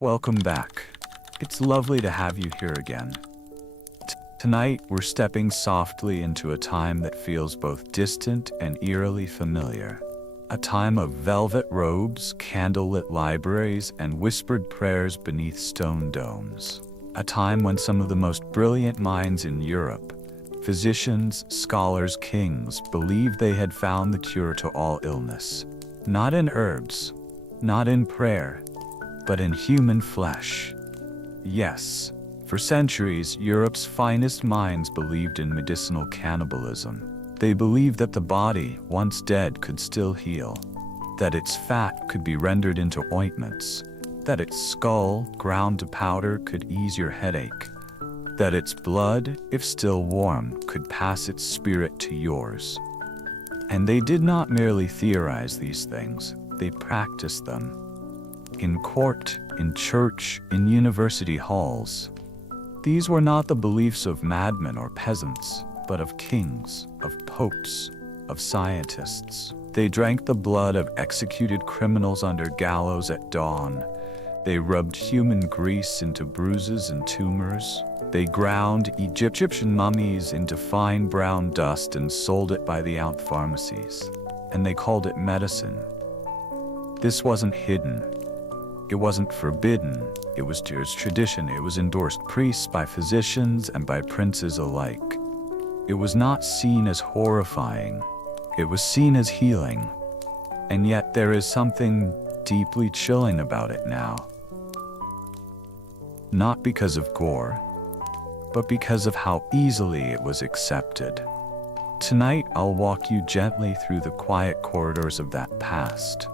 Welcome back. It's lovely to have you here again. Tonight, we're stepping softly into a time that feels both distant and eerily familiar. A time of velvet robes, candlelit libraries, and whispered prayers beneath stone domes. A time when some of the most brilliant minds in Europe, physicians, scholars, kings, believed they had found the cure to all illness. Not in herbs, not in prayer, but in human flesh. Yes, for centuries, Europe's finest minds believed in medicinal cannibalism. They believed that the body, once dead, could still heal, that its fat could be rendered into ointments, that its skull, ground to powder, could ease your headache, that its blood, if still warm, could pass its spirit to yours. And they did not merely theorize these things, they practiced them. In court, in church, in university halls. These were not the beliefs of madmen or peasants, but of kings, of popes, of scientists. They drank the blood of executed criminals under gallows at dawn. They rubbed human grease into bruises and tumors. They ground Egyptian mummies into fine brown dust and sold it by the ounce pharmacies. And they called it medicine. This wasn't hidden. It wasn't forbidden. It was Jewish tradition. It was endorsed priests by physicians and by princes alike. It was not seen as horrifying. It was seen as healing. And yet there is something deeply chilling about it now. Not because of gore, but because of how easily it was accepted. Tonight, I'll walk you gently through the quiet corridors of that past.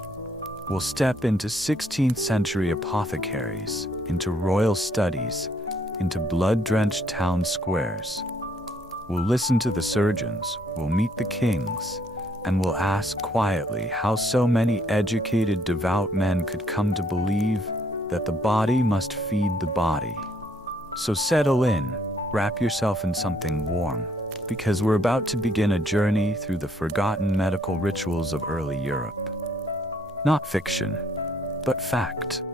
We'll step into 16th century apothecaries, into royal studies, into blood-drenched town squares. We'll listen to the surgeons, we'll meet the kings, and we'll ask quietly how so many educated, devout men could come to believe that the body must feed the body. So settle in, wrap yourself in something warm, because we're about to begin a journey through the forgotten medical rituals of early Europe. Not fiction, but fact.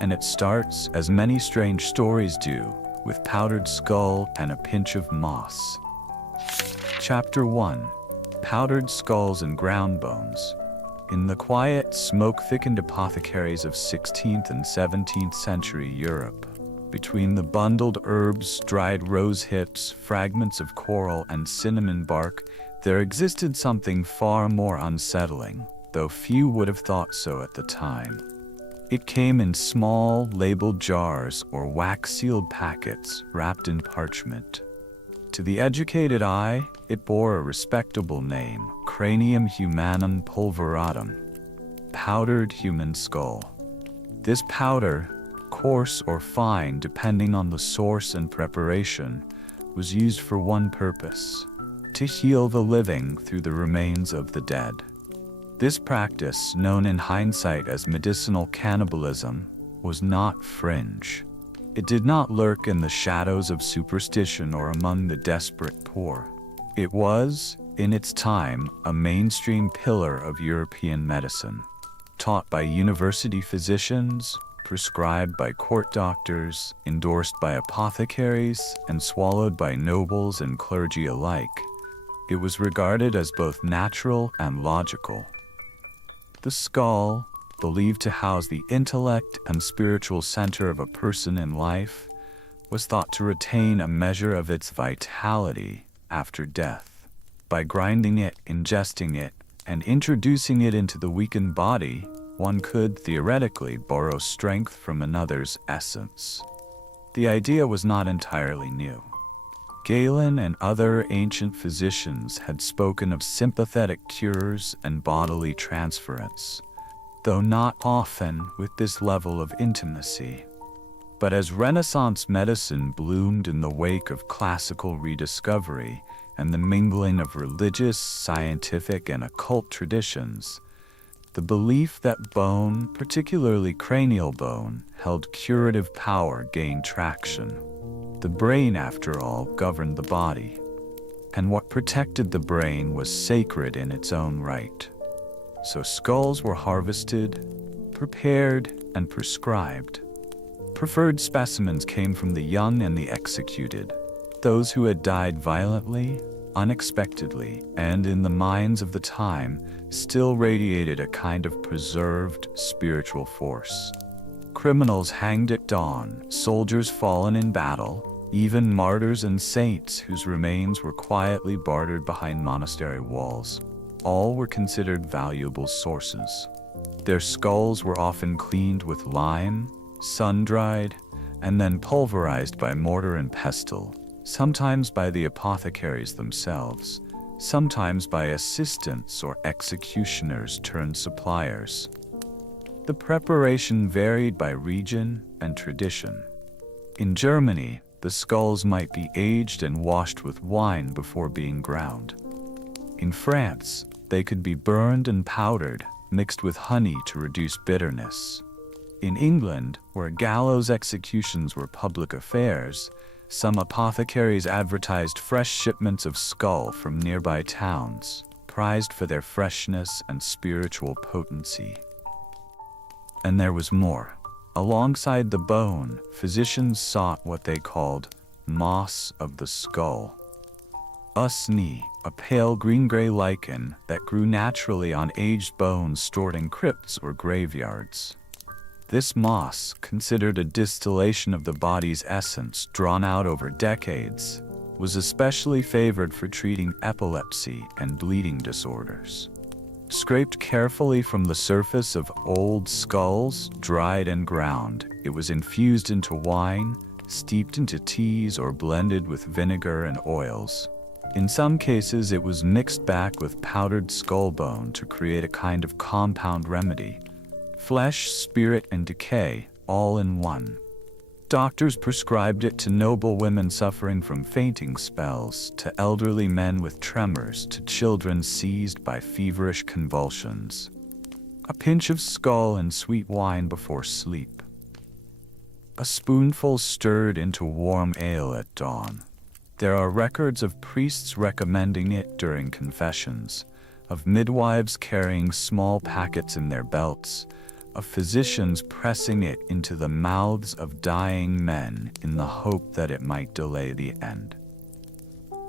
And it starts, as many strange stories do, with powdered skull and a pinch of moss. Chapter 1. Powdered Skulls and Ground Bones. In the quiet, smoke-thickened apothecaries of 16th and 17th century Europe, between the bundled herbs, dried rose hips, fragments of coral, and cinnamon bark, there existed something far more unsettling, though few would have thought so at the time. It came in small, labeled jars or wax-sealed packets wrapped in parchment. To the educated eye, it bore a respectable name, Cranium Humanum Pulveratum, powdered human skull. This powder, coarse or fine depending on the source and preparation, was used for one purpose: to heal the living through the remains of the dead. This practice, known in hindsight as medicinal cannibalism, was not fringe. It did not lurk in the shadows of superstition or among the desperate poor. It was, in its time, a mainstream pillar of European medicine, taught by university physicians, prescribed by court doctors, endorsed by apothecaries, and swallowed by nobles and clergy alike. It was regarded as both natural and logical. The skull, believed to house the intellect and spiritual center of a person in life, was thought to retain a measure of its vitality after death. By grinding it, ingesting it, and introducing it into the weakened body, one could theoretically borrow strength from another's essence. The idea was not entirely new. Galen and other ancient physicians had spoken of sympathetic cures and bodily transference, though not often with this level of intimacy. But as Renaissance medicine bloomed in the wake of classical rediscovery and the mingling of religious, scientific, and occult traditions, the belief that bone, particularly cranial bone, held curative power gained traction. The brain, after all, governed the body, and what protected the brain was sacred in its own right. So skulls were harvested, prepared, and prescribed. Preferred specimens came from the young and the executed, those who had died violently, unexpectedly, and in the minds of the time, still radiated a kind of preserved spiritual force. Criminals hanged at dawn, soldiers fallen in battle, even martyrs and saints whose remains were quietly bartered behind monastery walls. All were considered valuable sources. Their skulls were often cleaned with lime, sun-dried, and then pulverized by mortar and pestle, sometimes by the apothecaries themselves, sometimes by assistants or executioners turned suppliers. The preparation varied by region and tradition. In Germany, the skulls might be aged and washed with wine before being ground. In France, they could be burned and powdered, mixed with honey to reduce bitterness. In England, where gallows executions were public affairs, some apothecaries advertised fresh shipments of skull from nearby towns, prized for their freshness and spiritual potency. And there was more. Alongside the bone, physicians sought what they called moss of the skull. Usni, a pale green-gray lichen that grew naturally on aged bones stored in crypts or graveyards. This moss, considered a distillation of the body's essence drawn out over decades, was especially favored for treating epilepsy and bleeding disorders. Scraped carefully from the surface of old skulls, dried and ground, it was infused into wine, steeped into teas, or blended with vinegar and oils. In some cases, it was mixed back with powdered skull bone to create a kind of compound remedy. Flesh, spirit, and decay, all in one. Doctors prescribed it to noble women suffering from fainting spells, to elderly men with tremors, to children seized by feverish convulsions. A pinch of skull and sweet wine before sleep. A spoonful stirred into warm ale at dawn. There are records of priests recommending it during confessions, of midwives carrying small packets in their belts, of physicians pressing it into the mouths of dying men in the hope that it might delay the end.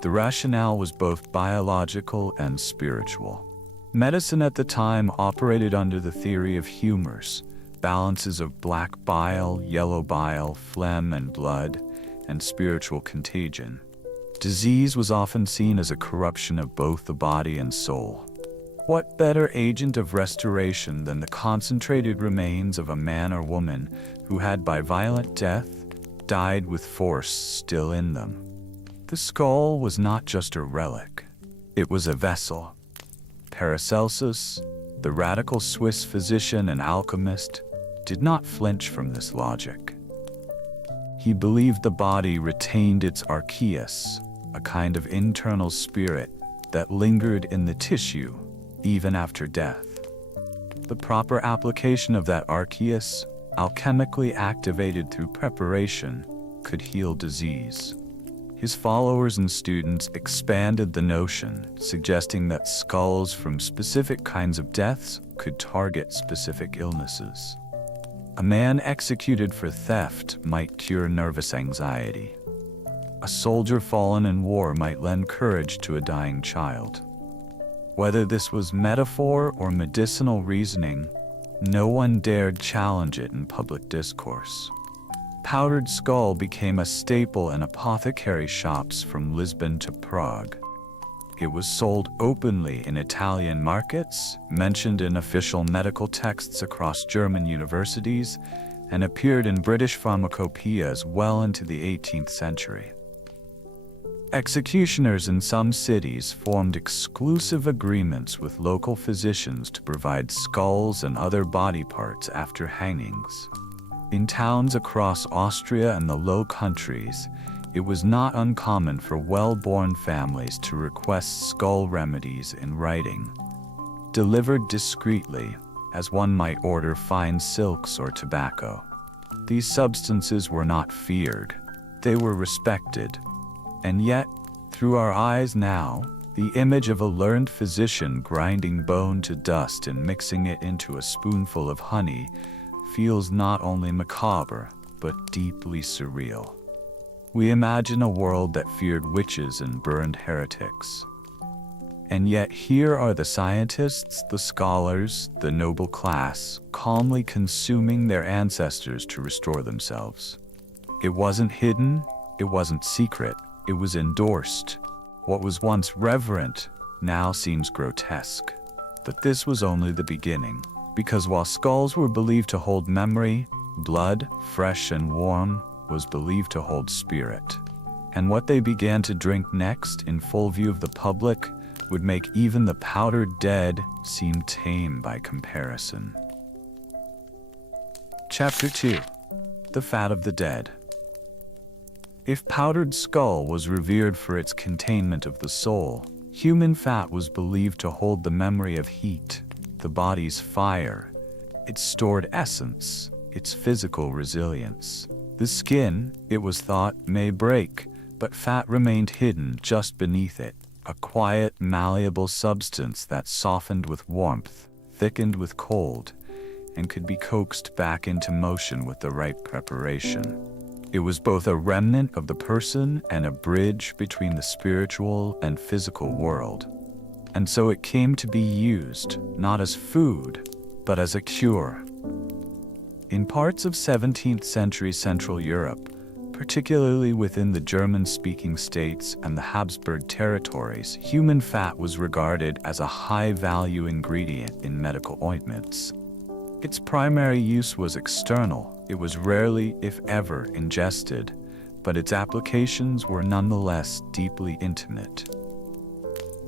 The rationale was both biological and spiritual. Medicine at the time operated under the theory of humors, balances of black bile, yellow bile, phlegm, and blood, and spiritual contagion. Disease was often seen as a corruption of both the body and soul. What better agent of restoration than the concentrated remains of a man or woman who had by violent death died with force still in them? The skull was not just a relic, it was a vessel. Paracelsus, the radical Swiss physician and alchemist, did not flinch from this logic. He believed the body retained its archeus, a kind of internal spirit that lingered in the tissue even after death. The proper application of that archeus, alchemically activated through preparation, could heal disease. His followers and students expanded the notion, suggesting that skulls from specific kinds of deaths could target specific illnesses. A man executed for theft might cure nervous anxiety. A soldier fallen in war might lend courage to a dying child. Whether this was metaphor or medicinal reasoning, no one dared challenge it in public discourse. Powdered skull became a staple in apothecary shops from Lisbon to Prague. It was sold openly in Italian markets, mentioned in official medical texts across German universities, and appeared in British pharmacopoeias well into the 18th century. Executioners in some cities formed exclusive agreements with local physicians to provide skulls and other body parts after hangings. In towns across Austria and the Low Countries, it was not uncommon for well-born families to request skull remedies in writing, delivered discreetly, as one might order fine silks or tobacco. These substances were not feared, they were respected. And yet, through our eyes now, the image of a learned physician grinding bone to dust and mixing it into a spoonful of honey feels not only macabre, but deeply surreal. We imagine a world that feared witches and burned heretics. And yet here are the scientists, the scholars, the noble class, calmly consuming their ancestors to restore themselves. It wasn't hidden, it wasn't secret, it was endorsed. What was once reverent now seems grotesque. But this was only the beginning, because while skulls were believed to hold memory, blood, fresh and warm, was believed to hold spirit. And what they began to drink next, in full view of the public, would make even the powdered dead seem tame by comparison. Chapter 2. The Fat of the Dead. If powdered skull was revered for its containment of the soul, human fat was believed to hold the memory of heat, the body's fire, its stored essence, its physical resilience. The skin, it was thought, may break, but fat remained hidden just beneath it, a quiet, malleable substance that softened with warmth, thickened with cold, and could be coaxed back into motion with the right preparation. It was both a remnant of the person and a bridge between the spiritual and physical world. And so it came to be used, not as food, but as a cure. In parts of 17th century Central Europe, particularly within the German-speaking states and the Habsburg territories, human fat was regarded as a high-value ingredient in medical ointments. Its primary use was external. It was rarely, if ever, ingested, but its applications were nonetheless deeply intimate.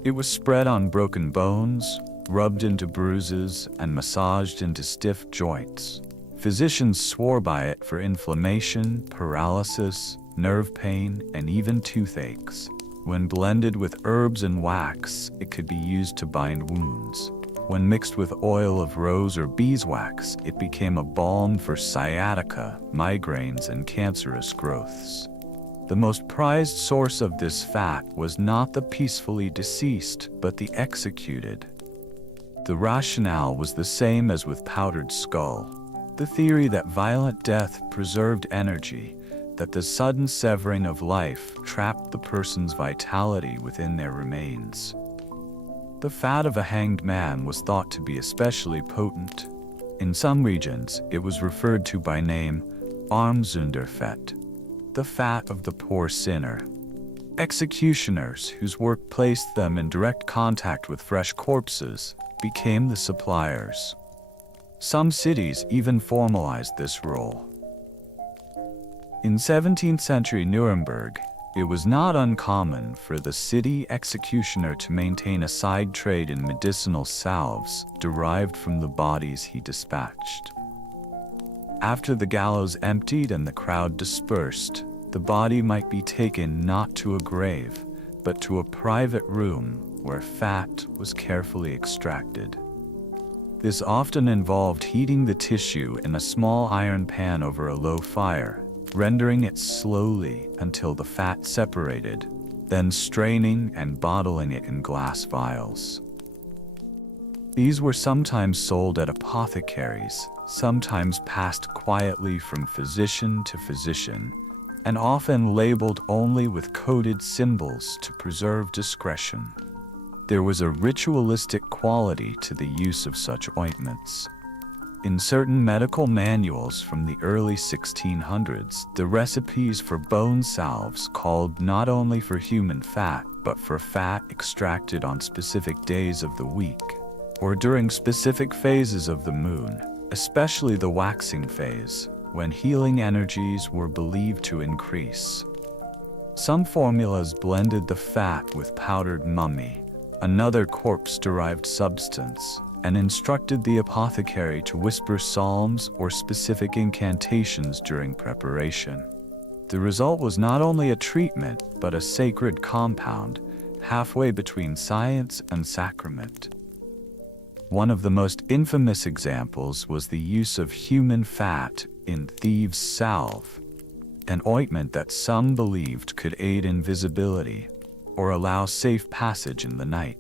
It was spread on broken bones, rubbed into bruises, and massaged into stiff joints. Physicians swore by it for inflammation, paralysis, nerve pain, and even toothaches. When blended with herbs and wax, it could be used to bind wounds. When mixed with oil of rose or beeswax, it became a balm for sciatica, migraines, and cancerous growths. The most prized source of this fat was not the peacefully deceased, but the executed. The rationale was the same as with powdered skull. The theory that violent death preserved energy, that the sudden severing of life trapped the person's vitality within their remains. The fat of a hanged man was thought to be especially potent. In some regions, it was referred to by name Armsünderfett, the fat of the poor sinner. Executioners, whose work placed them in direct contact with fresh corpses, became the suppliers. Some cities even formalized this role. In 17th century Nuremberg, it was not uncommon for the city executioner to maintain a side trade in medicinal salves derived from the bodies he dispatched. After the gallows emptied and the crowd dispersed, the body might be taken not to a grave, but to a private room where fat was carefully extracted. This often involved heating the tissue in a small iron pan over a low fire, rendering it slowly until the fat separated, then straining and bottling it in glass vials. These were sometimes sold at apothecaries, sometimes passed quietly from physician to physician, and often labeled only with coded symbols to preserve discretion. There was a ritualistic quality to the use of such ointments. In certain medical manuals from the early 1600s, the recipes for bone salves called not only for human fat, but for fat extracted on specific days of the week, or during specific phases of the moon, especially the waxing phase, when healing energies were believed to increase. Some formulas blended the fat with powdered mummy, another corpse-derived substance, and instructed the apothecary to whisper psalms or specific incantations during preparation. The result was not only a treatment, but a sacred compound, halfway between science and sacrament. One of the most infamous examples was the use of human fat in thieves' salve, an ointment that some believed could aid invisibility or allow safe passage in the night.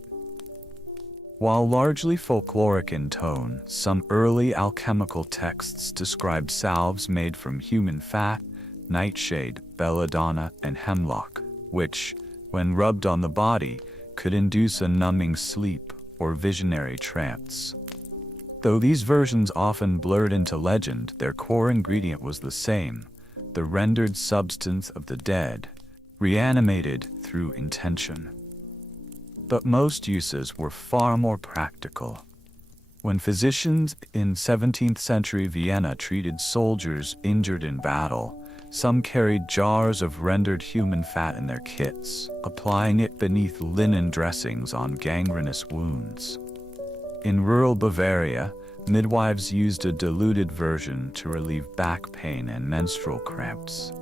While largely folkloric in tone, some early alchemical texts describe salves made from human fat, nightshade, belladonna, and hemlock, which, when rubbed on the body, could induce a numbing sleep or visionary trance. Though these versions often blurred into legend, their core ingredient was the same: the rendered substance of the dead, reanimated through intention. But most uses were far more practical. When physicians in 17th century Vienna treated soldiers injured in battle, some carried jars of rendered human fat in their kits, applying it beneath linen dressings on gangrenous wounds. In rural Bavaria, midwives used a diluted version to relieve back pain and menstrual cramps.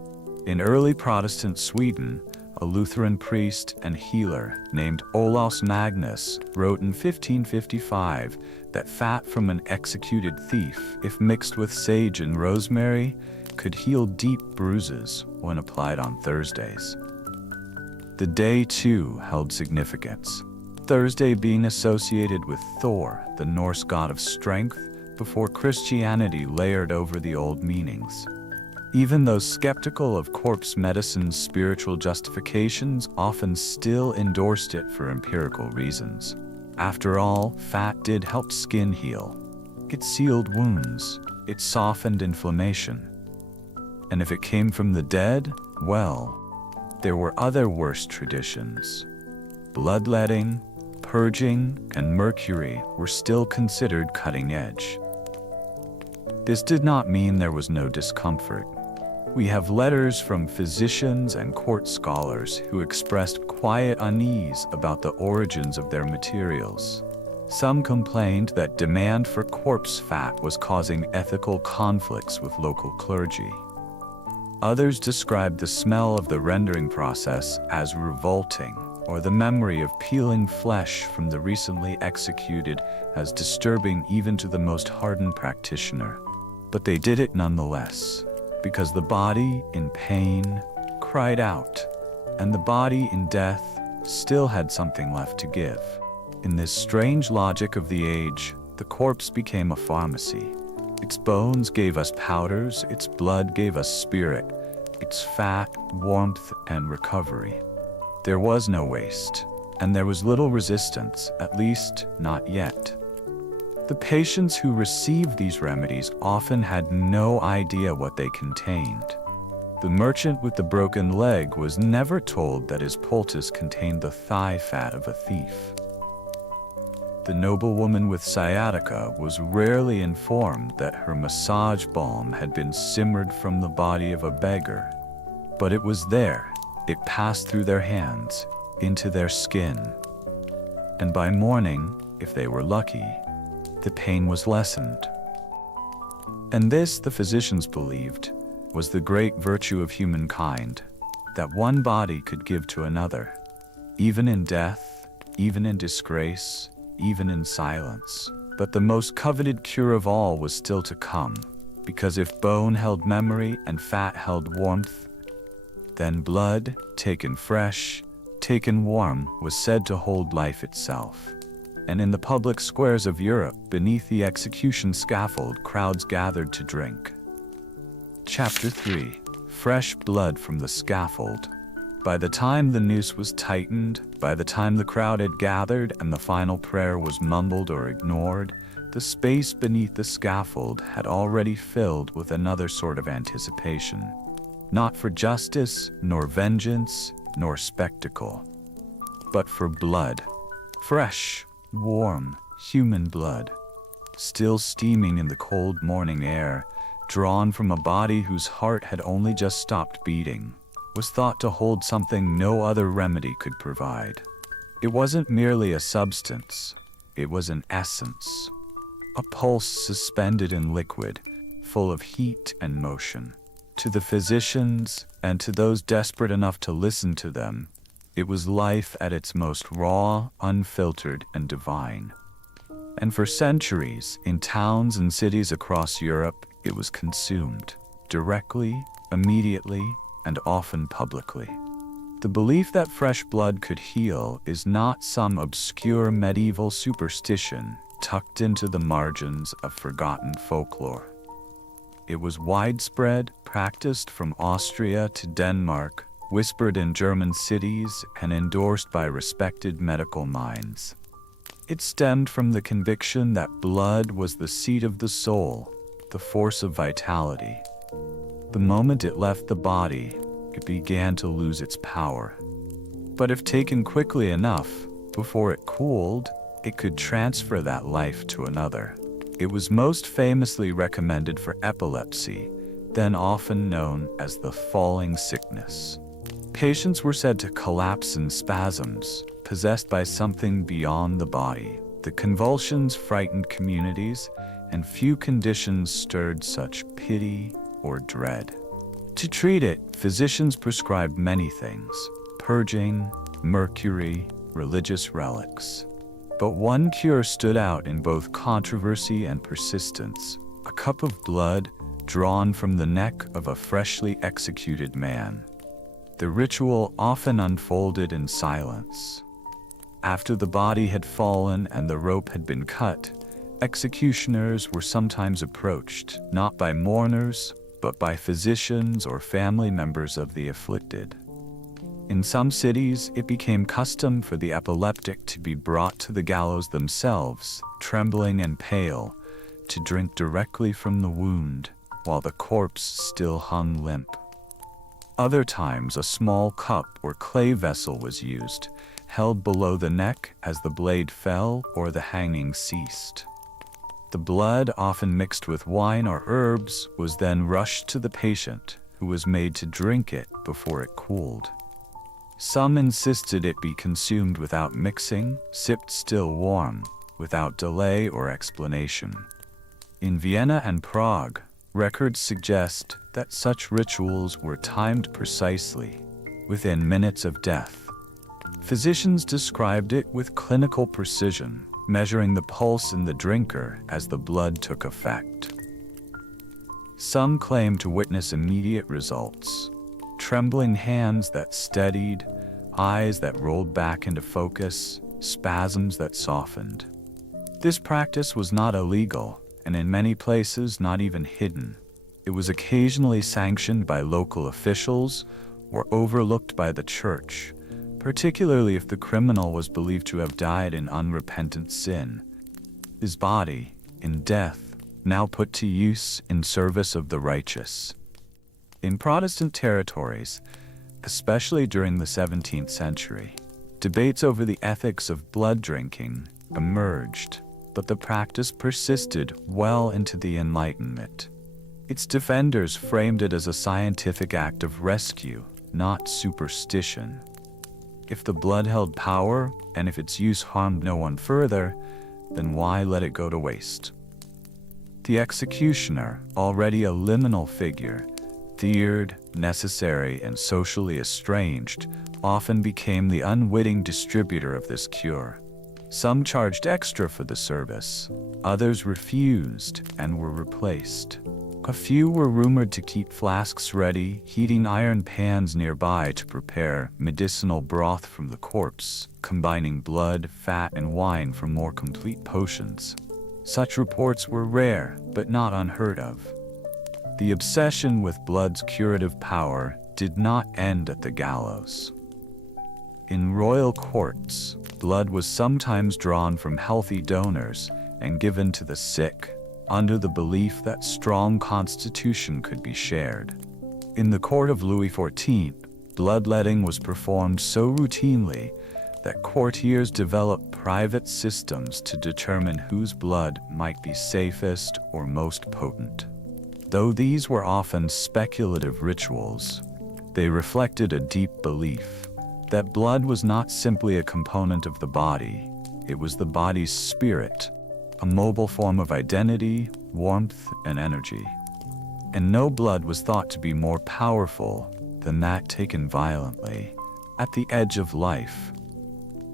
In early Protestant Sweden, a Lutheran priest and healer named Olaus Magnus wrote in 1555 that fat from an executed thief, if mixed with sage and rosemary, could heal deep bruises when applied on Thursdays. The day, too, held significance, Thursday being associated with Thor, the Norse god of strength, before Christianity layered over the old meanings. Even those skeptical of corpse medicine's spiritual justifications often still endorsed it for empirical reasons. After all, fat did help skin heal. It sealed wounds. It softened inflammation. And if it came from the dead, well, there were other worse traditions. Bloodletting, purging, and mercury were still considered cutting edge. This did not mean there was no discomfort. We have letters from physicians and court scholars who expressed quiet unease about the origins of their materials. Some complained that demand for corpse fat was causing ethical conflicts with local clergy. Others described the smell of the rendering process as revolting, or the memory of peeling flesh from the recently executed as disturbing even to the most hardened practitioner. But they did it nonetheless, because the body in pain cried out, and the body in death still had something left to give. In this strange logic of the age, the corpse became a pharmacy. Its bones gave us powders, its blood gave us spirit, its fat, warmth, and recovery. There was no waste, and there was little resistance, at least not yet. The patients who received these remedies often had no idea what they contained. The merchant with the broken leg was never told that his poultice contained the thigh fat of a thief. The noblewoman with sciatica was rarely informed that her massage balm had been simmered from the body of a beggar. But it was there. It passed through their hands, into their skin. And by morning, if they were lucky, the pain was lessened. And this, the physicians believed, was the great virtue of humankind, that one body could give to another, even in death, even in disgrace, even in silence. But the most coveted cure of all was still to come, because if bone held memory and fat held warmth, then blood, taken fresh, taken warm, was said to hold life itself. And in the public squares of Europe, beneath the execution scaffold, crowds gathered to drink. Chapter 3. Fresh blood from the scaffold. By the time the noose was tightened, by the time the crowd had gathered and the final prayer was mumbled or ignored, the space beneath the scaffold had already filled with another sort of anticipation. Not for justice, nor vengeance, nor spectacle, but for blood. Fresh, warm, human blood, still steaming in the cold morning air, drawn from a body whose heart had only just stopped beating, was thought to hold something no other remedy could provide. It wasn't merely a substance, it was an essence, a pulse suspended in liquid, full of heat and motion. To the physicians, and to those desperate enough to listen to them, it was life at its most raw, unfiltered, and divine. And for centuries, in towns and cities across Europe, it was consumed, directly, immediately, and often publicly. The belief that fresh blood could heal is not some obscure medieval superstition tucked into the margins of forgotten folklore. It was widespread, practiced from Austria to Denmark, whispered in German cities, and endorsed by respected medical minds. It stemmed from the conviction that blood was the seat of the soul, the force of vitality. The moment it left the body, it began to lose its power. But if taken quickly enough, before it cooled, it could transfer that life to another. It was most famously recommended for epilepsy, then often known as the falling sickness. Patients were said to collapse in spasms, possessed by something beyond the body. The convulsions frightened communities, and few conditions stirred such pity or dread. To treat it, physicians prescribed many things: purging, mercury, religious relics. But one cure stood out in both controversy and persistence: a cup of blood drawn from the neck of a freshly executed man. The ritual often unfolded in silence. After the body had fallen and the rope had been cut, executioners were sometimes approached, not by mourners, but by physicians or family members of the afflicted. In some cities, it became custom for the epileptic to be brought to the gallows themselves, trembling and pale, to drink directly from the wound, while the corpse still hung limp. Other times, a small cup or clay vessel was used, held below the neck as the blade fell or the hanging ceased. The blood, often mixed with wine or herbs, was then rushed to the patient, who was made to drink it before it cooled. Some insisted it be consumed without mixing, sipped still warm, without delay or explanation. In Vienna and Prague, records suggest that such rituals were timed precisely, within minutes of death. Physicians described it with clinical precision, measuring the pulse in the drinker as the blood took effect. Some claimed to witness immediate results: trembling hands that steadied, eyes that rolled back into focus, spasms that softened. This practice was not illegal, and in many places not even hidden. It was occasionally sanctioned by local officials or overlooked by the church, particularly if the criminal was believed to have died in unrepentant sin. His body, in death, now put to use in service of the righteous. In Protestant territories, especially during the 17th century, debates over the ethics of blood drinking emerged, but the practice persisted well into the Enlightenment. Its defenders framed it as a scientific act of rescue, not superstition. If the blood held power, and if its use harmed no one further, then why let it go to waste? The executioner, already a liminal figure, feared, necessary, and socially estranged, often became the unwitting distributor of this cure. Some charged extra for the service, others refused and were replaced. A few were rumored to keep flasks ready, heating iron pans nearby to prepare medicinal broth from the corpse, combining blood, fat, and wine for more complete potions. Such reports were rare, but not unheard of. The obsession with blood's curative power did not end at the gallows. In royal courts, blood was sometimes drawn from healthy donors and given to the sick, under the belief that strong constitution could be shared. In the court of Louis XIV, bloodletting was performed so routinely that courtiers developed private systems to determine whose blood might be safest or most potent. Though these were often speculative rituals, they reflected a deep belief that blood was not simply a component of the body, it was the body's spirit, a mobile form of identity, warmth, and energy. And no blood was thought to be more powerful than that taken violently, at the edge of life.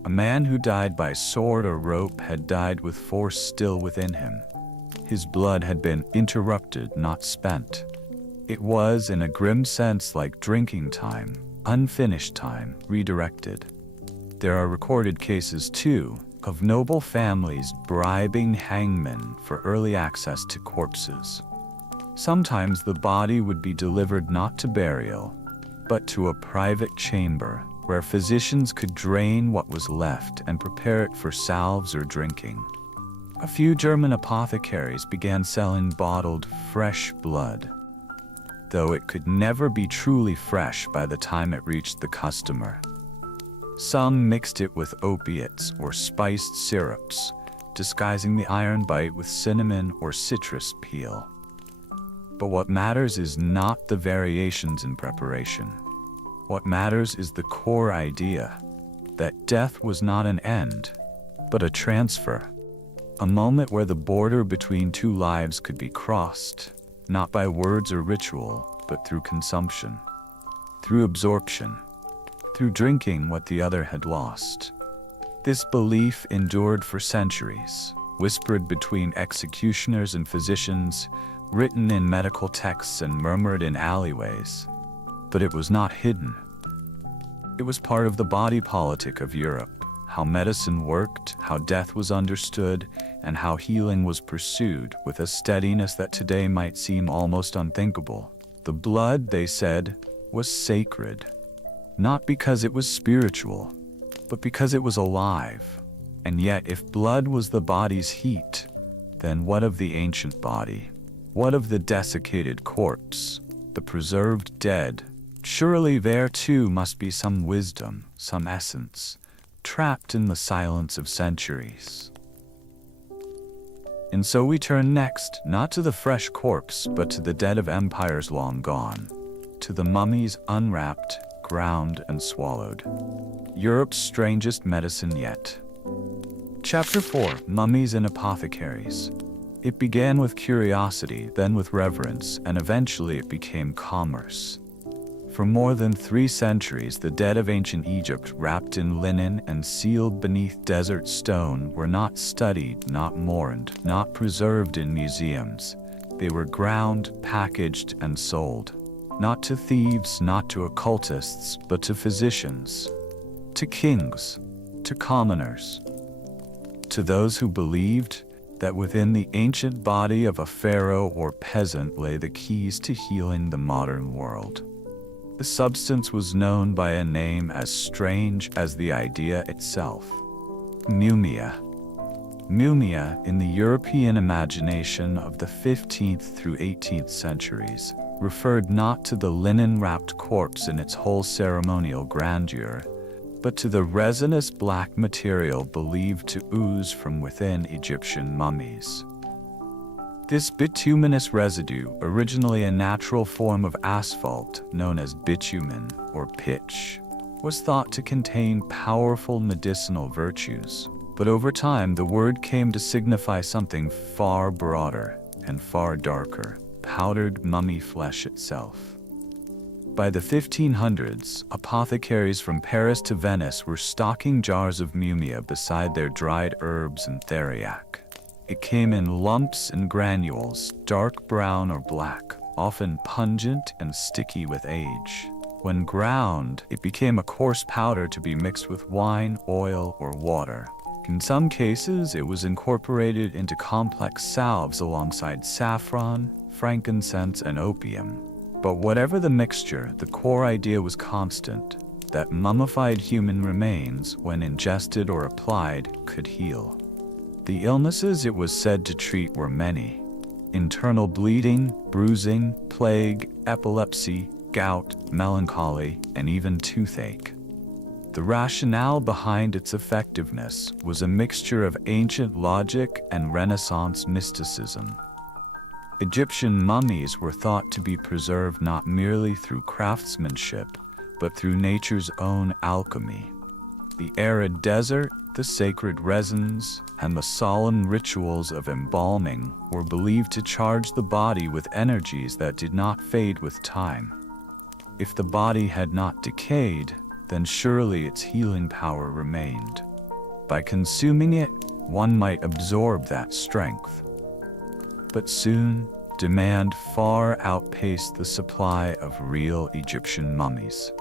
A man who died by sword or rope had died with force still within him. His blood had been interrupted, not spent. It was, in a grim sense, like drinking time, unfinished time redirected. There are recorded cases, too, of noble families bribing hangmen for early access to corpses. Sometimes the body would be delivered not to burial, but to a private chamber where physicians could drain what was left and prepare it for salves or drinking. A few German apothecaries began selling bottled fresh blood, though it could never be truly fresh by the time it reached the customer. Some mixed it with opiates or spiced syrups, disguising the iron bite with cinnamon or citrus peel. But what matters is not the variations in preparation. What matters is the core idea that death was not an end, but a transfer. A moment where the border between two lives could be crossed, not by words or ritual, but through consumption, through absorption, through drinking what the other had lost. This belief endured for centuries, whispered between executioners and physicians, written in medical texts and murmured in alleyways. But it was not hidden. It was part of the body politic of Europe, how medicine worked, how death was understood, and how healing was pursued with a steadiness that today might seem almost unthinkable. The blood, they said, was sacred, not because it was spiritual, but because it was alive. And yet, if blood was the body's heat, then what of the ancient body? What of the desiccated corpse, the preserved dead? Surely there too must be some wisdom, some essence, trapped in the silence of centuries. And so we turn next, not to the fresh corpse, but to the dead of empires long gone, to the mummies unwrapped, ground, and swallowed. Europe's strangest medicine yet. Chapter 4: Mummies and Apothecaries. It began with curiosity, then with reverence, and eventually it became commerce. For more than 3 centuries, the dead of ancient Egypt, wrapped in linen and sealed beneath desert stone, were not studied, not mourned, not preserved in museums. They were ground, packaged, and sold. Not to thieves, not to occultists, but to physicians, to kings, to commoners, to those who believed that within the ancient body of a pharaoh or peasant lay the keys to healing the modern world. The substance was known by a name as strange as the idea itself: mumia. Mumia, in the European imagination of the 15th through 18th centuries, referred not to the linen-wrapped corpse in its whole ceremonial grandeur, but to the resinous black material believed to ooze from within Egyptian mummies. This bituminous residue, originally a natural form of asphalt known as bitumen or pitch, was thought to contain powerful medicinal virtues. But over time, the word came to signify something far broader and far darker: powdered mummy flesh itself. By the 1500s, apothecaries from Paris to Venice were stocking jars of mumia beside their dried herbs and theriac. It came in lumps and granules, dark brown or black, often pungent and sticky with age. When ground, it became a coarse powder to be mixed with wine, oil, or water. In some cases, it was incorporated into complex salves alongside saffron, frankincense, and opium. But whatever the mixture, the core idea was constant: that mummified human remains, when ingested or applied, could heal. The illnesses it was said to treat were many: internal bleeding, bruising, plague, epilepsy, gout, melancholy, and even toothache. The rationale behind its effectiveness was a mixture of ancient logic and Renaissance mysticism. Egyptian mummies were thought to be preserved not merely through craftsmanship, but through nature's own alchemy. The arid desert, the sacred resins, and the solemn rituals of embalming were believed to charge the body with energies that did not fade with time. If the body had not decayed, then surely its healing power remained. By consuming it, one might absorb that strength. But soon, demand far outpaced the supply of real Egyptian mummies.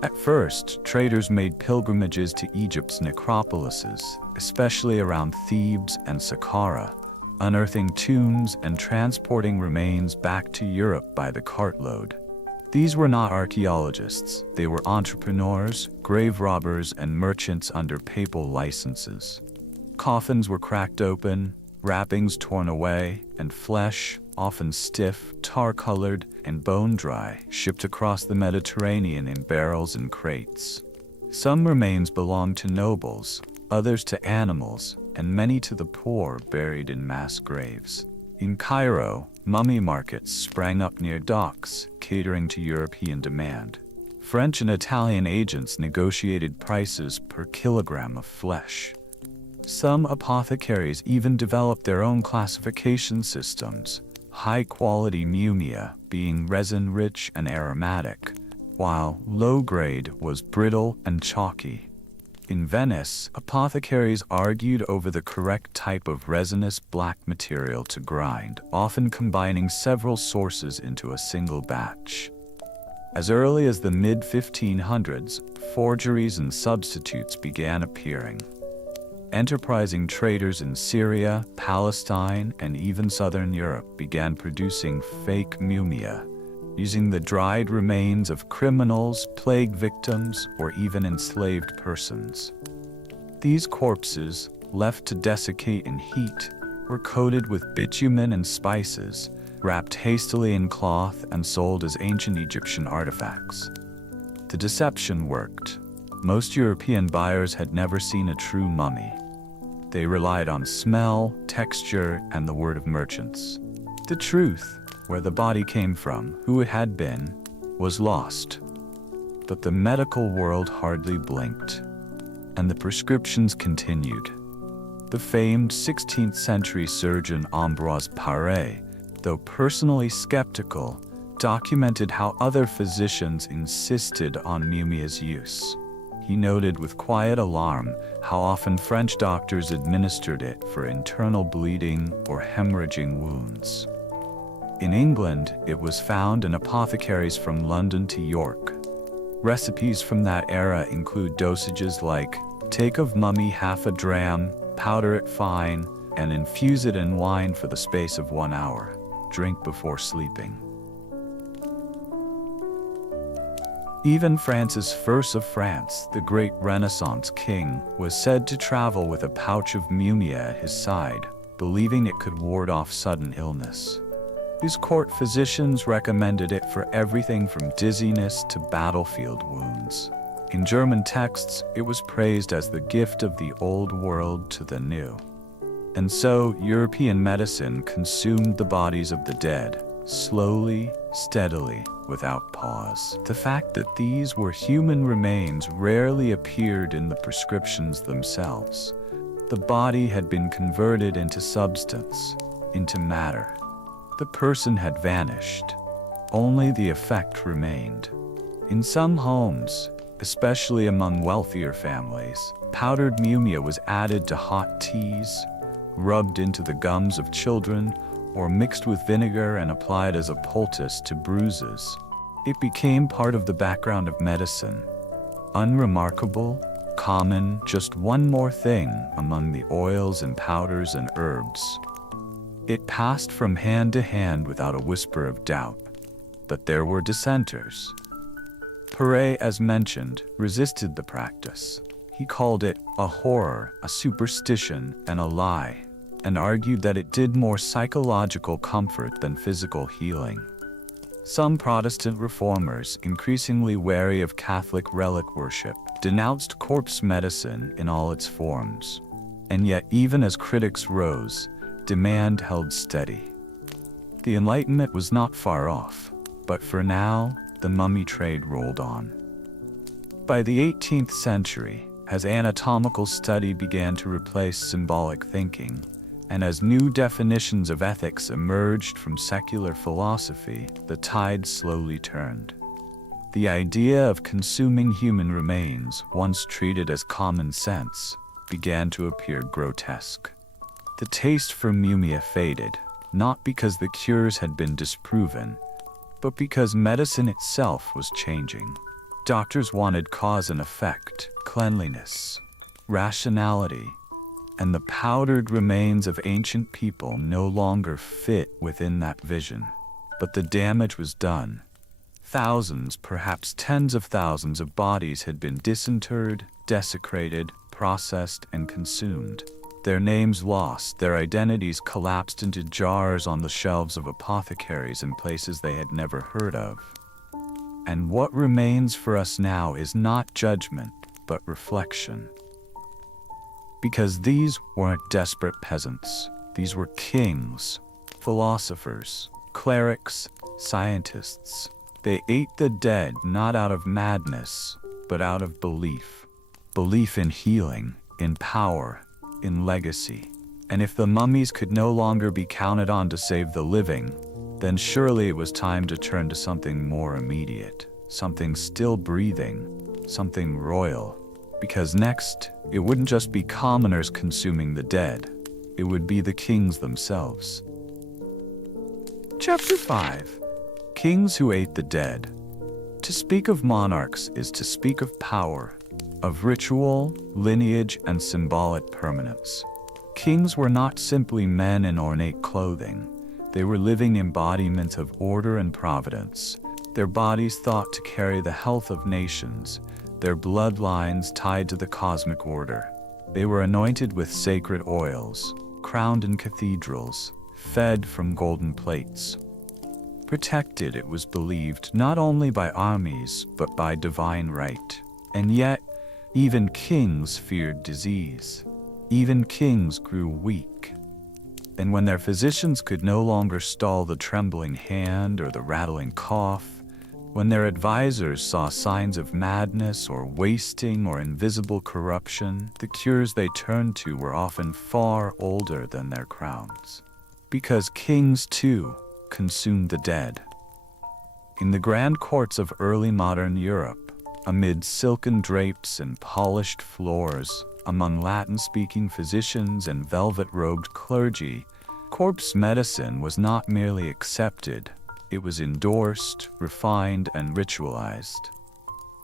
At first, traders made pilgrimages to Egypt's necropolises, especially around Thebes and Saqqara, unearthing tombs and transporting remains back to Europe by the cartload. These were not archaeologists, they were entrepreneurs, grave robbers, and merchants under papal licenses. Coffins were cracked open, wrappings torn away, and flesh, often stiff, tar-colored, and bone-dry, shipped across the Mediterranean in barrels and crates. Some remains belonged to nobles, others to animals, and many to the poor buried in mass graves. In Cairo, mummy markets sprang up near docks, catering to European demand. French and Italian agents negotiated prices per kilogram of flesh. Some apothecaries even developed their own classification systems, high-quality mumia being resin-rich and aromatic, while low-grade was brittle and chalky. In Venice, apothecaries argued over the correct type of resinous black material to grind, often combining several sources into a single batch. As early as the mid-1500s, forgeries and substitutes began appearing. Enterprising traders in Syria, Palestine, and even southern Europe began producing fake mumia, using the dried remains of criminals, plague victims, or even enslaved persons. These corpses, left to desiccate in heat, were coated with bitumen and spices, wrapped hastily in cloth and sold as ancient Egyptian artifacts. The deception worked. Most European buyers had never seen a true mummy. They relied on smell, texture, and the word of merchants. The truth, where the body came from, who it had been, was lost. But the medical world hardly blinked, and the prescriptions continued. The famed 16th century surgeon Ambroise Paré, though personally skeptical, documented how other physicians insisted on mumia's use. He noted with quiet alarm how often French doctors administered it for internal bleeding or hemorrhaging wounds. In England, it was found in apothecaries from London to York. Recipes from that era include dosages like, take of mummy half a dram, powder it fine, and infuse it in wine for the space of 1 hour. Drink before sleeping. Even Francis I of France, the great Renaissance king, was said to travel with a pouch of mumia at his side, believing it could ward off sudden illness. His court physicians recommended it for everything from dizziness to battlefield wounds. In German texts, it was praised as the gift of the old world to the new. And so, European medicine consumed the bodies of the dead, slowly, steadily, without pause. The fact that these were human remains rarely appeared in the prescriptions themselves. The body had been converted into substance, into matter. The person had vanished. Only the effect remained. In some homes, especially among wealthier families, powdered mumia was added to hot teas, rubbed into the gums of children, or mixed with vinegar and applied as a poultice to bruises. It became part of the background of medicine. Unremarkable, common, just one more thing among the oils and powders and herbs. It passed from hand to hand without a whisper of doubt. But there were dissenters. Paré, as mentioned, resisted the practice. He called it a horror, a superstition, and a lie, and argued that it did more psychological comfort than physical healing. Some Protestant reformers, increasingly wary of Catholic relic worship, denounced corpse medicine in all its forms. And yet, even as critics rose, demand held steady. The Enlightenment was not far off, but for now, the mummy trade rolled on. By the 18th century, as anatomical study began to replace symbolic thinking, and as new definitions of ethics emerged from secular philosophy, the tide slowly turned. The idea of consuming human remains, once treated as common sense, began to appear grotesque. The taste for mumia faded, not because the cures had been disproven, but because medicine itself was changing. Doctors wanted cause and effect, cleanliness, rationality, and the powdered remains of ancient people no longer fit within that vision. But the damage was done. Thousands, perhaps tens of thousands of bodies had been disinterred, desecrated, processed, and consumed. Their names lost, their identities collapsed into jars on the shelves of apothecaries in places they had never heard of. And what remains for us now is not judgment, but reflection. Because these weren't desperate peasants. These were kings, philosophers, clerics, scientists. They ate the dead not out of madness, but out of belief. Belief in healing, in power, in legacy. And if the mummies could no longer be counted on to save the living, then surely it was time to turn to something more immediate, something still breathing, something royal. Because next, it wouldn't just be commoners consuming the dead, it would be the kings themselves. Chapter 5. Kings who ate the dead. To speak of monarchs is to speak of power, of ritual, lineage, and symbolic permanence. Kings were not simply men in ornate clothing. They were living embodiments of order and providence, their bodies thought to carry the health of nations, their bloodlines tied to the cosmic order. They were anointed with sacred oils, crowned in cathedrals, fed from golden plates. Protected, it was believed, not only by armies, but by divine right. And yet, even kings feared disease. Even kings grew weak. And when their physicians could no longer stall the trembling hand or the rattling cough, when their advisors saw signs of madness or wasting or invisible corruption, the cures they turned to were often far older than their crowns. Because kings, too, consumed the dead. In the grand courts of early modern Europe, amid silken drapes and polished floors, among Latin-speaking physicians and velvet-robed clergy, corpse medicine was not merely accepted, it was endorsed, refined, and ritualized.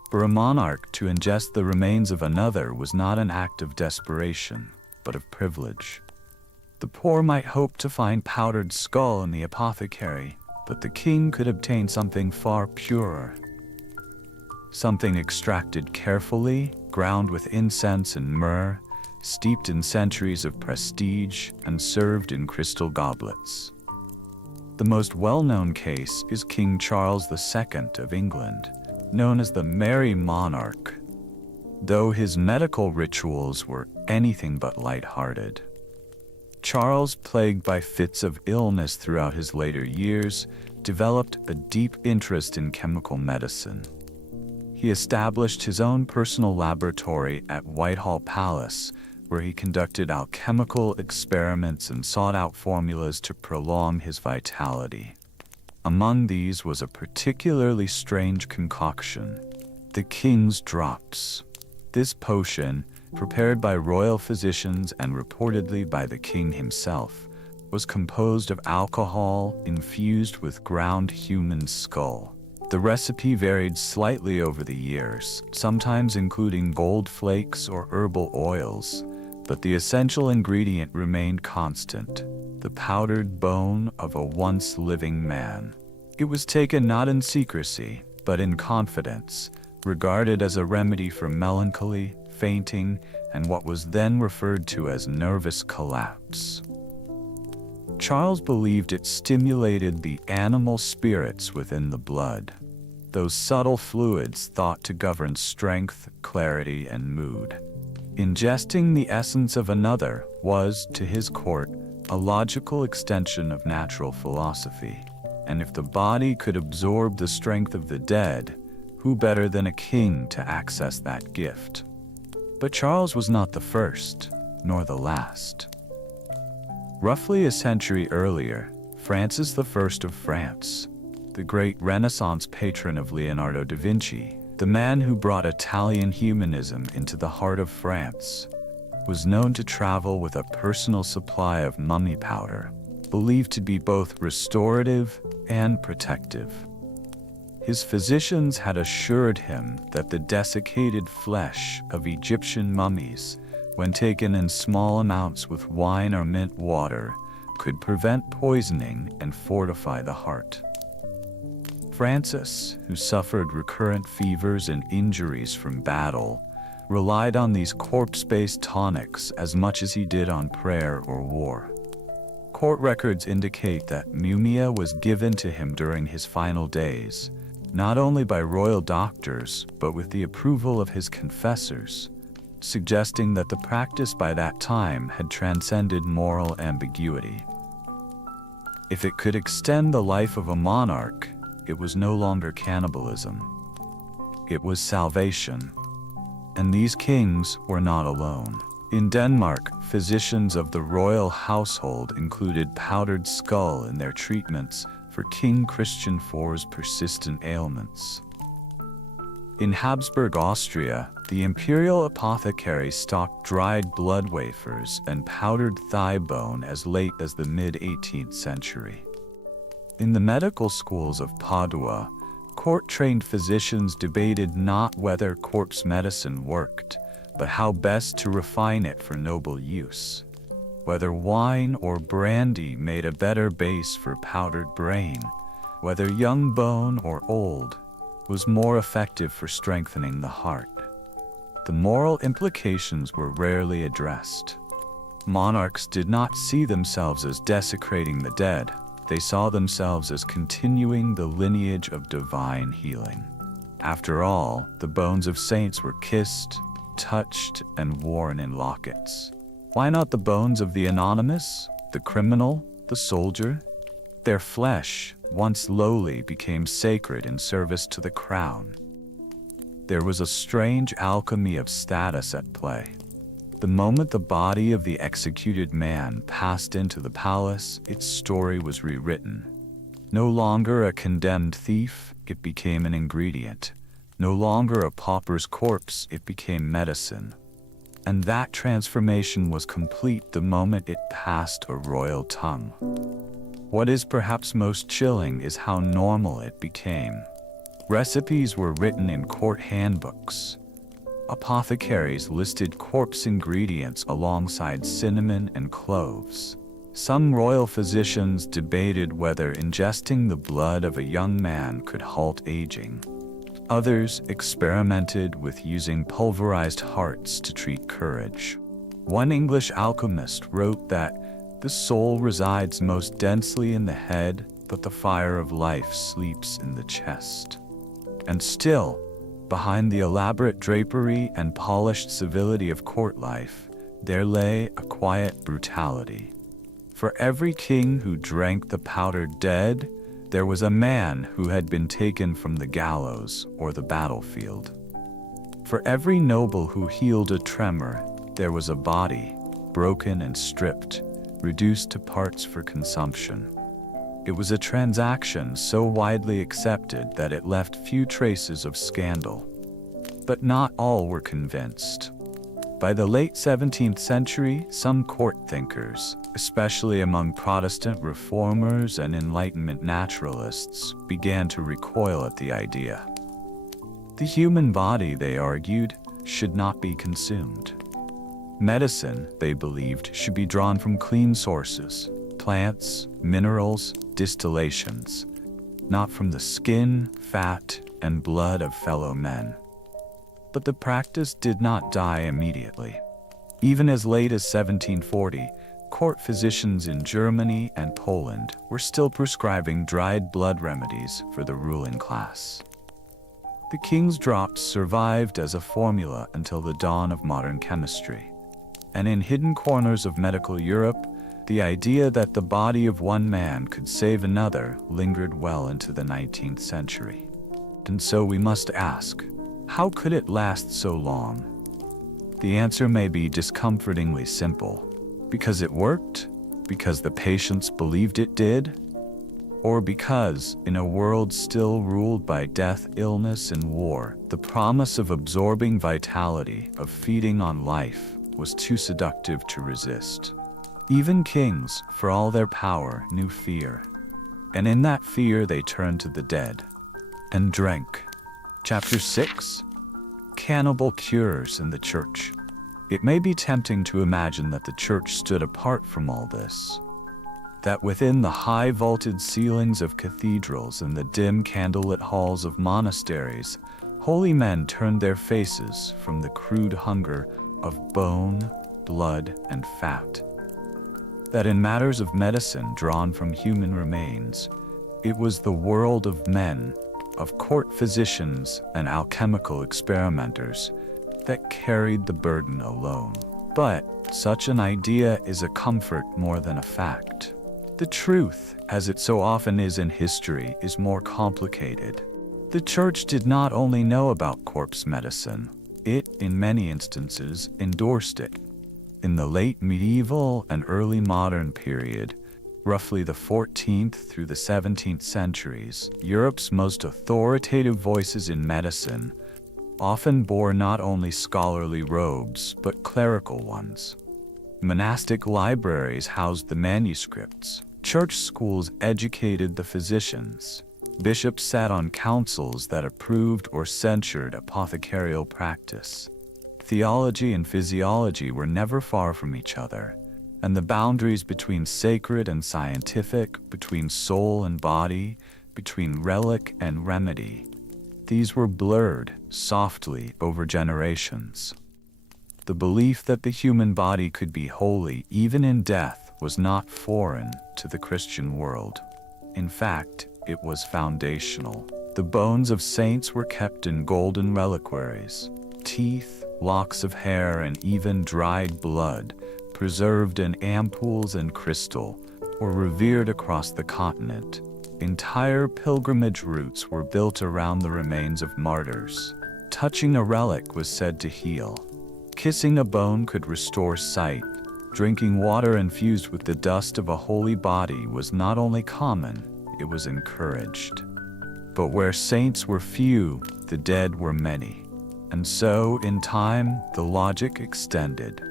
For a monarch to ingest the remains of another was not an act of desperation, but of privilege. The poor might hope to find powdered skull in the apothecary, but the king could obtain something far purer. Something extracted carefully, ground with incense and myrrh, steeped in centuries of prestige, and served in crystal goblets. The most well-known case is King Charles II of England, known as the Merry Monarch, though his medical rituals were anything but light-hearted. Charles, plagued by fits of illness throughout his later years, developed a deep interest in chemical medicine. He established his own personal laboratory at Whitehall Palace, where he conducted alchemical experiments and sought out formulas to prolong his vitality. Among these was a particularly strange concoction, the King's Drops. This potion, prepared by royal physicians and reportedly by the king himself, was composed of alcohol infused with ground human skull. The recipe varied slightly over the years, sometimes including gold flakes or herbal oils, but the essential ingredient remained constant, the powdered bone of a once living man. It was taken not in secrecy, but in confidence, regarded as a remedy for melancholy, fainting, and what was then referred to as nervous collapse. Charles believed it stimulated the animal spirits within the blood, those subtle fluids thought to govern strength, clarity, and mood. Ingesting the essence of another was, to his court, a logical extension of natural philosophy. And if the body could absorb the strength of the dead, who better than a king to access that gift? But Charles was not the first, nor the last. Roughly a century earlier, Francis I of France, the great Renaissance patron of Leonardo da Vinci, the man who brought Italian humanism into the heart of France, was known to travel with a personal supply of mummy powder, believed to be both restorative and protective. His physicians had assured him that the desiccated flesh of Egyptian mummies, when taken in small amounts with wine or mint water, could prevent poisoning and fortify the heart. Francis, who suffered recurrent fevers and injuries from battle, relied on these corpse-based tonics as much as he did on prayer or war. Court records indicate that mumia was given to him during his final days, not only by royal doctors, but with the approval of his confessors, suggesting that the practice by that time had transcended moral ambiguity. If it could extend the life of a monarch, it was no longer cannibalism. It was salvation. And these kings were not alone. In Denmark, physicians of the royal household included powdered skull in their treatments for King Christian IV's persistent ailments. In Habsburg, Austria, the imperial apothecary stocked dried blood wafers and powdered thigh bone as late as the mid-18th century. In the medical schools of Padua, court-trained physicians debated not whether corpse medicine worked, but how best to refine it for noble use. Whether wine or brandy made a better base for powdered brain, whether young bone or old was more effective for strengthening the heart. The moral implications were rarely addressed. Monarchs did not see themselves as desecrating the dead. They saw themselves as continuing the lineage of divine healing. After all, the bones of saints were kissed, touched, and worn in lockets. Why not the bones of the anonymous, the criminal, the soldier? Their flesh, once lowly, became sacred in service to the crown. There was a strange alchemy of status at play. The moment the body of the executed man passed into the palace, its story was rewritten. No longer a condemned thief, it became an ingredient. No longer a pauper's corpse, it became medicine. And that transformation was complete the moment it passed a royal tongue. What is perhaps most chilling is how normal it became. Recipes were written in court handbooks. Apothecaries listed corpse ingredients alongside cinnamon and cloves. Some royal physicians debated whether ingesting the blood of a young man could halt aging. Others experimented with using pulverized hearts to treat courage. One English alchemist wrote that the soul resides most densely in the head, but the fire of life sleeps in the chest. And still, behind the elaborate drapery and polished civility of court life, there lay a quiet brutality. For every king who drank the powdered dead, there was a man who had been taken from the gallows or the battlefield. For every noble who healed a tremor, there was a body, broken and stripped, reduced to parts for consumption. It was a transaction so widely accepted that it left few traces of scandal. But not all were convinced. By the late 17th century, some court thinkers, especially among Protestant reformers and Enlightenment naturalists, began to recoil at the idea. The human body, they argued, should not be consumed. Medicine, they believed, should be drawn from clean sources, plants, minerals, distillations, not from the skin, fat, and blood of fellow men. But the practice did not die immediately. Even as late as 1740, court physicians in Germany and Poland were still prescribing dried blood remedies for the ruling class. The king's drops survived as a formula until the dawn of modern chemistry. And in hidden corners of medical Europe, the idea that the body of one man could save another lingered well into the 19th century. And so we must ask, how could it last so long? The answer may be discomfortingly simple. Because it worked? Because the patients believed it did? Or because, in a world still ruled by death, illness, and war, the promise of absorbing vitality, of feeding on life, was too seductive to resist. Even kings, for all their power, knew fear. And in that fear they turned to the dead. and drank. Chapter 6. Cannibal Cures in the Church. It may be tempting to imagine that the church stood apart from all this, that within the high vaulted ceilings of cathedrals and the dim candlelit halls of monasteries, holy men turned their faces from the crude hunger of bone, blood, and fat. That in matters of medicine drawn from human remains, it was the world of men, of court physicians and alchemical experimenters, that carried the burden alone. But such an idea is a comfort more than a fact. The truth, as it so often is in history, is more complicated. The church did not only know about corpse medicine, it, in many instances, endorsed it. In the late medieval and early modern period, roughly the 14th through the 17th centuries, Europe's most authoritative voices in medicine often bore not only scholarly robes, but clerical ones. Monastic libraries housed the manuscripts. Church schools educated the physicians. Bishops sat on councils that approved or censured apothecarial practice. Theology and physiology were never far from each other, and the boundaries between sacred and scientific, between soul and body, between relic and remedy, these were blurred softly over generations. The belief that the human body could be holy even in death was not foreign to the Christian world. In fact, it was foundational. The bones of saints were kept in golden reliquaries. Teeth, locks of hair, and even dried blood, preserved in ampoules and crystal, were revered across the continent. Entire pilgrimage routes were built around the remains of martyrs. Touching a relic was said to heal. Kissing a bone could restore sight. Drinking water infused with the dust of a holy body was not only common, it was encouraged. But where saints were few, the dead were many. And so, in time, the logic extended.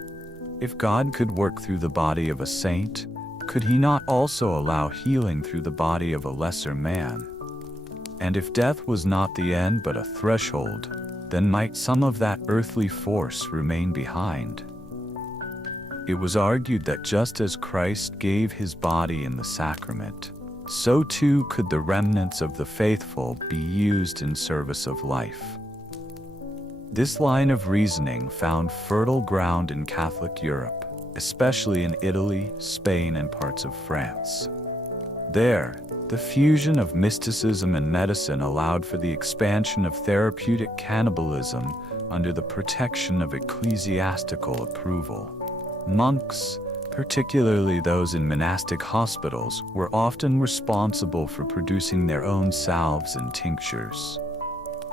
If God could work through the body of a saint, could he not also allow healing through the body of a lesser man? And if death was not the end but a threshold, then might some of that earthly force remain behind? It was argued that just as Christ gave his body in the sacrament, so too could the remnants of the faithful be used in service of life. This line of reasoning found fertile ground in Catholic Europe, especially in Italy, Spain, and parts of France. There, the fusion of mysticism and medicine allowed for the expansion of therapeutic cannibalism under the protection of ecclesiastical approval. Monks, particularly those in monastic hospitals, were often responsible for producing their own salves and tinctures.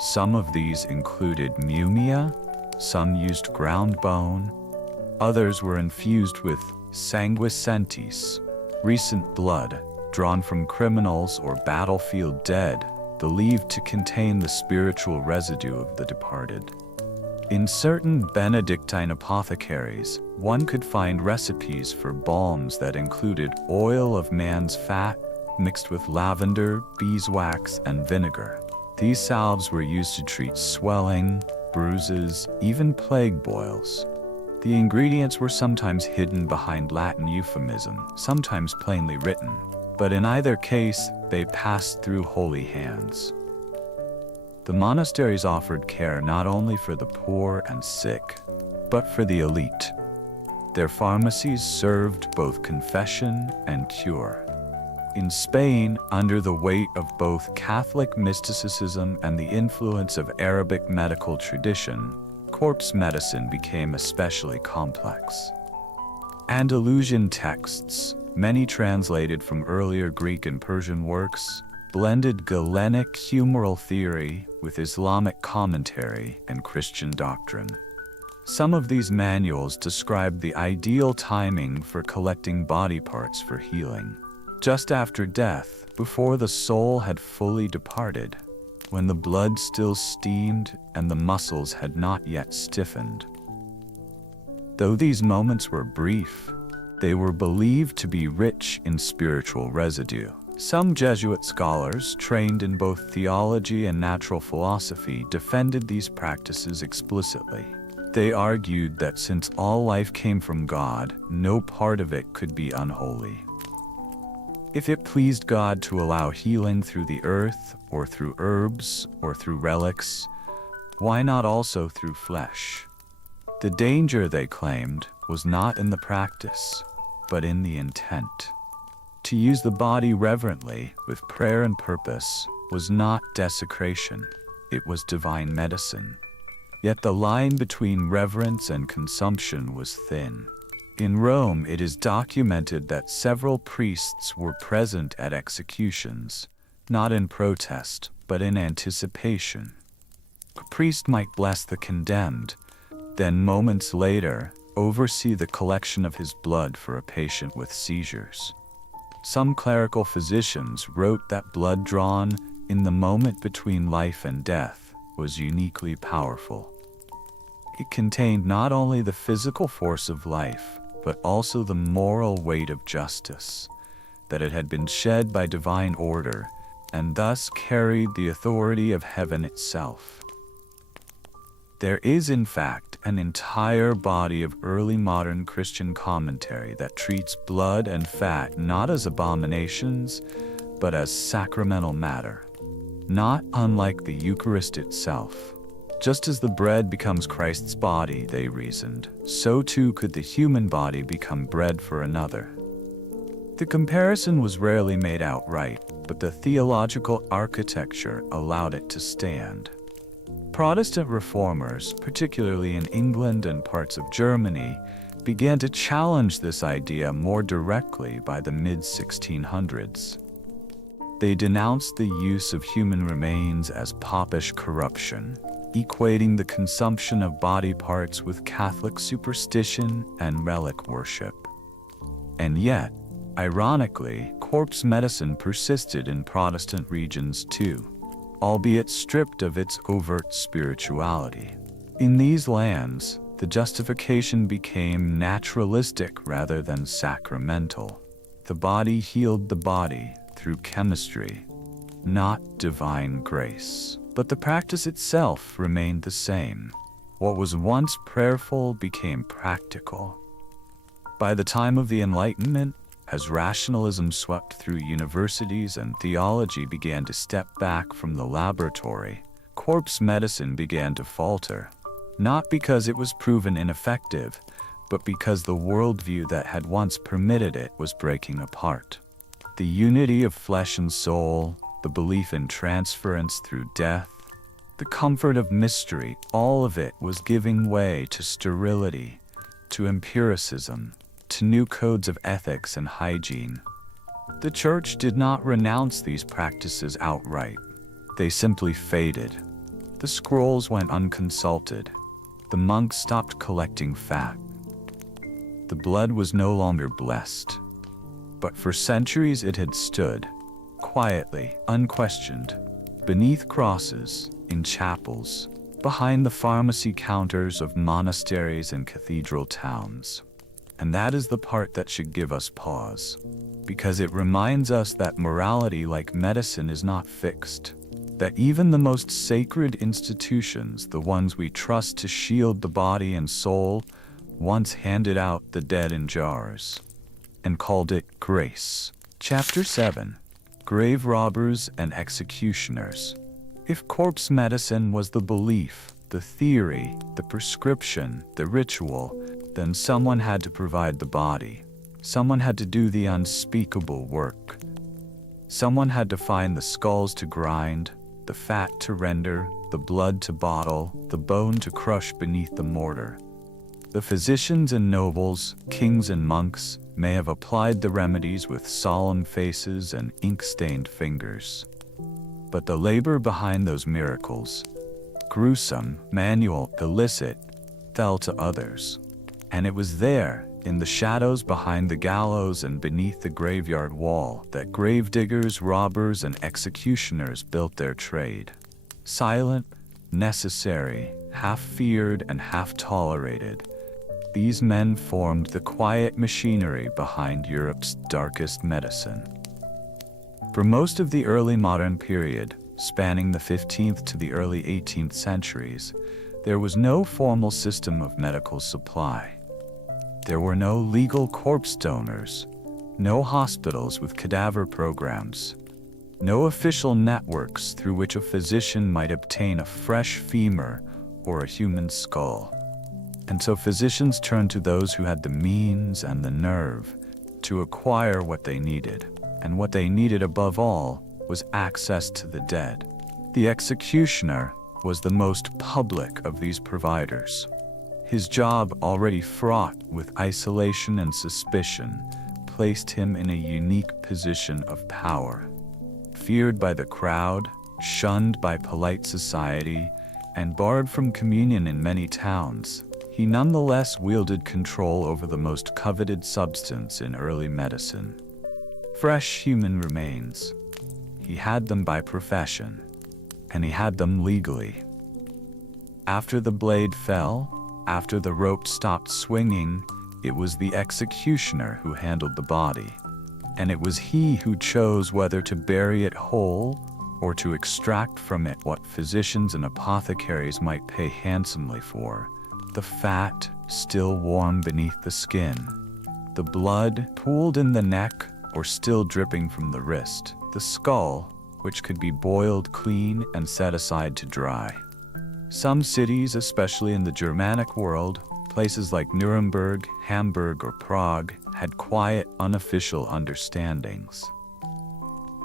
Some of these included mumia, some used ground bone, others were infused with sanguicentis, recent blood, drawn from criminals or battlefield dead, believed to contain the spiritual residue of the departed. In certain Benedictine apothecaries, one could find recipes for balms that included oil of man's fat mixed with lavender, beeswax, and vinegar. These salves were used to treat swelling, bruises, even plague boils. The ingredients were sometimes hidden behind Latin euphemism, sometimes plainly written, but in either case, they passed through holy hands. The monasteries offered care not only for the poor and sick, but for the elite. Their pharmacies served both confession and cure. In Spain, under the weight of both Catholic mysticism and the influence of Arabic medical tradition, corpse medicine became especially complex. Andalusian texts, many translated from earlier Greek and Persian works, blended Galenic humoral theory with Islamic commentary and Christian doctrine. Some of these manuals described the ideal timing for collecting body parts for healing. Just after death, before the soul had fully departed, when the blood still steamed and the muscles had not yet stiffened. Though these moments were brief, they were believed to be rich in spiritual residue. Some Jesuit scholars, trained in both theology and natural philosophy, defended these practices explicitly. They argued that since all life came from God, no part of it could be unholy. If it pleased God to allow healing through the earth, or through herbs, or through relics, why not also through flesh? The danger, they claimed, was not in the practice, but in the intent. To use the body reverently, with prayer and purpose, was not desecration, it was divine medicine. Yet the line between reverence and consumption was thin. In Rome, it is documented that several priests were present at executions, not in protest, but in anticipation. A priest might bless the condemned, then moments later, oversee the collection of his blood for a patient with seizures. Some clerical physicians wrote that blood drawn in the moment between life and death was uniquely powerful. It contained not only the physical force of life, but also the moral weight of justice, that it had been shed by divine order, and thus carried the authority of heaven itself. There is, in fact, an entire body of early modern Christian commentary that treats blood and fat not as abominations, but as sacramental matter, not unlike the Eucharist itself. Just as the bread becomes Christ's body, they reasoned, so too could the human body become bread for another. The comparison was rarely made outright, but the theological architecture allowed it to stand. Protestant reformers, particularly in England and parts of Germany, began to challenge this idea more directly by the mid-1600s. They denounced the use of human remains as popish corruption, equating the consumption of body parts with Catholic superstition and relic worship. And yet, ironically, corpse medicine persisted in Protestant regions too, albeit stripped of its overt spirituality. In these lands, the justification became naturalistic rather than sacramental. The body healed the body through chemistry, not divine grace. But the practice itself remained the same. What was once prayerful became practical. By the time of the Enlightenment, as rationalism swept through universities and theology began to step back from the laboratory, corpse medicine began to falter, not because it was proven ineffective, but because the worldview that had once permitted it was breaking apart. The unity of flesh and soul, the belief in transference through death, the comfort of mystery, all of it was giving way to sterility, to empiricism, to new codes of ethics and hygiene. The Church did not renounce these practices outright. They simply faded. The scrolls went unconsulted. The monks stopped collecting fat. The blood was no longer blessed. But for centuries it had stood, quietly, unquestioned, beneath crosses, in chapels, behind the pharmacy counters of monasteries and cathedral towns. And that is the part that should give us pause, because it reminds us that morality, like medicine, is not fixed, that even the most sacred institutions, the ones we trust to shield the body and soul, once handed out the dead in jars, and called it grace. Chapter 7. Grave robbers and executioners. If corpse medicine was the belief, the theory, the prescription, the ritual, then someone had to provide the body. Someone had to do the unspeakable work. Someone had to find the skulls to grind, the fat to render, the blood to bottle, the bone to crush beneath the mortar. The physicians and nobles, kings and monks, may have applied the remedies with solemn faces and ink-stained fingers. But the labor behind those miracles, gruesome, manual, illicit, fell to others. And it was there, in the shadows behind the gallows and beneath the graveyard wall, that gravediggers, robbers, and executioners built their trade. Silent, necessary, half feared and half tolerated, these men formed the quiet machinery behind Europe's darkest medicine. For most of the early modern period, spanning the 15th to the early 18th centuries, there was no formal system of medical supply. There were no legal corpse donors, no hospitals with cadaver programs, no official networks through which a physician might obtain a fresh femur or a human skull. And so physicians turned to those who had the means and the nerve to acquire what they needed. And what they needed above all was access to the dead. The executioner was the most public of these providers. His job, already fraught with isolation and suspicion, placed him in a unique position of power. Feared by the crowd, shunned by polite society, and barred from communion in many towns, he nonetheless wielded control over the most coveted substance in early medicine: fresh human remains. He had them by profession, and he had them legally. After the blade fell, after the rope stopped swinging, it was the executioner who handled the body, and it was he who chose whether to bury it whole or to extract from it what physicians and apothecaries might pay handsomely for: the fat still warm beneath the skin, the blood pooled in the neck or still dripping from the wrist, the skull, which could be boiled clean and set aside to dry. Some cities, especially in the Germanic world, places like Nuremberg, Hamburg, or Prague, had quiet, unofficial understandings.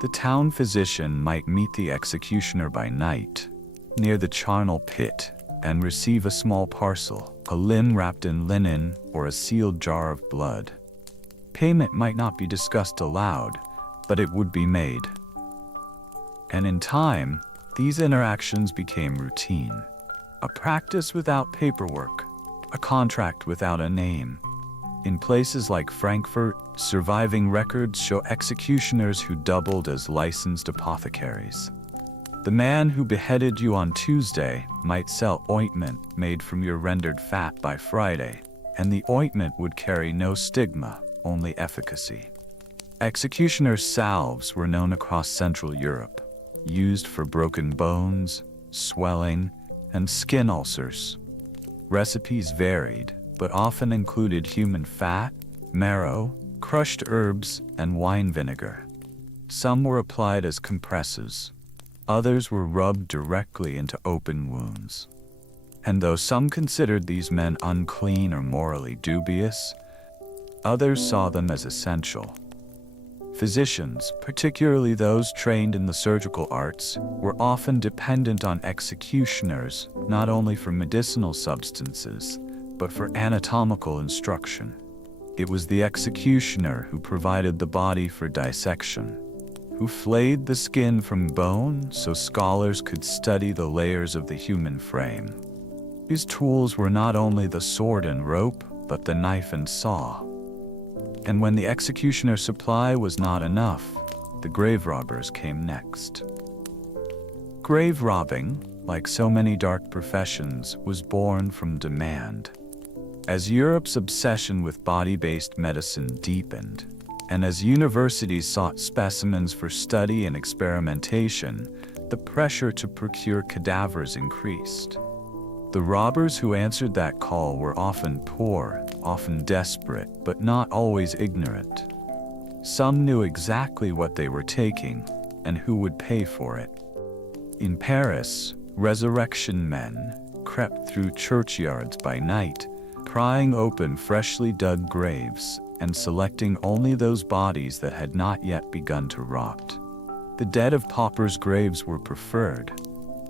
The town physician might meet the executioner by night, near the charnel pit, and receive a small parcel, a limb wrapped in linen, or a sealed jar of blood. Payment might not be discussed aloud, but it would be made. And in time, these interactions became routine. A practice without paperwork, a contract without a name. In places like Frankfurt, surviving records show executioners who doubled as licensed apothecaries. The man who beheaded you on Tuesday might sell ointment made from your rendered fat by Friday, and the ointment would carry no stigma, only efficacy. Executioners' salves were known across Central Europe, used for broken bones, swelling, and skin ulcers. Recipes varied, but often included human fat, marrow, crushed herbs, and wine vinegar. Some were applied as compresses. Others were rubbed directly into open wounds. And though some considered these men unclean or morally dubious, others saw them as essential. Physicians, particularly those trained in the surgical arts, were often dependent on executioners not only for medicinal substances, but for anatomical instruction. It was the executioner who provided the body for dissection, who flayed the skin from bone so scholars could study the layers of the human frame. His tools were not only the sword and rope, but the knife and saw. And when the executioner's supply was not enough, the grave robbers came next. Grave robbing, like so many dark professions, was born from demand. As Europe's obsession with body-based medicine deepened, and as universities sought specimens for study and experimentation, the pressure to procure cadavers increased. The robbers who answered that call were often poor, often desperate, but not always ignorant. Some knew exactly what they were taking and who would pay for it. In Paris, resurrection men crept through churchyards by night, prying open freshly dug graves and selecting only those bodies that had not yet begun to rot. The dead of paupers' graves were preferred,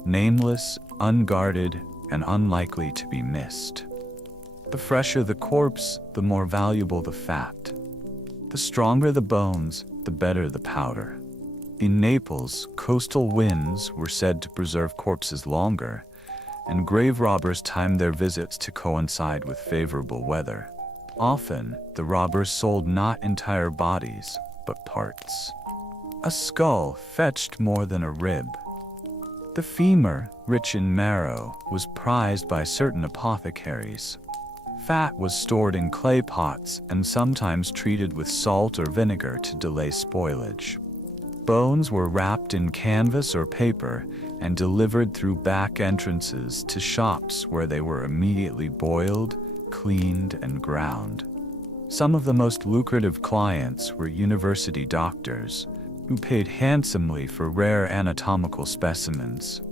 nameless, unguarded, and unlikely to be missed. The fresher the corpse, the more valuable the fat. The stronger the bones, the better the powder. In Naples, coastal winds were said to preserve corpses longer, and grave robbers timed their visits to coincide with favorable weather. Often, the robbers sold not entire bodies, but parts. A skull fetched more than a rib. The femur, rich in marrow, was prized by certain apothecaries. Fat was stored in clay pots and sometimes treated with salt or vinegar to delay spoilage. Bones were wrapped in canvas or paper and delivered through back entrances to shops where they were immediately boiled, cleaned, and ground. Some of the most lucrative clients were university doctors, who paid handsomely for rare anatomical specimens.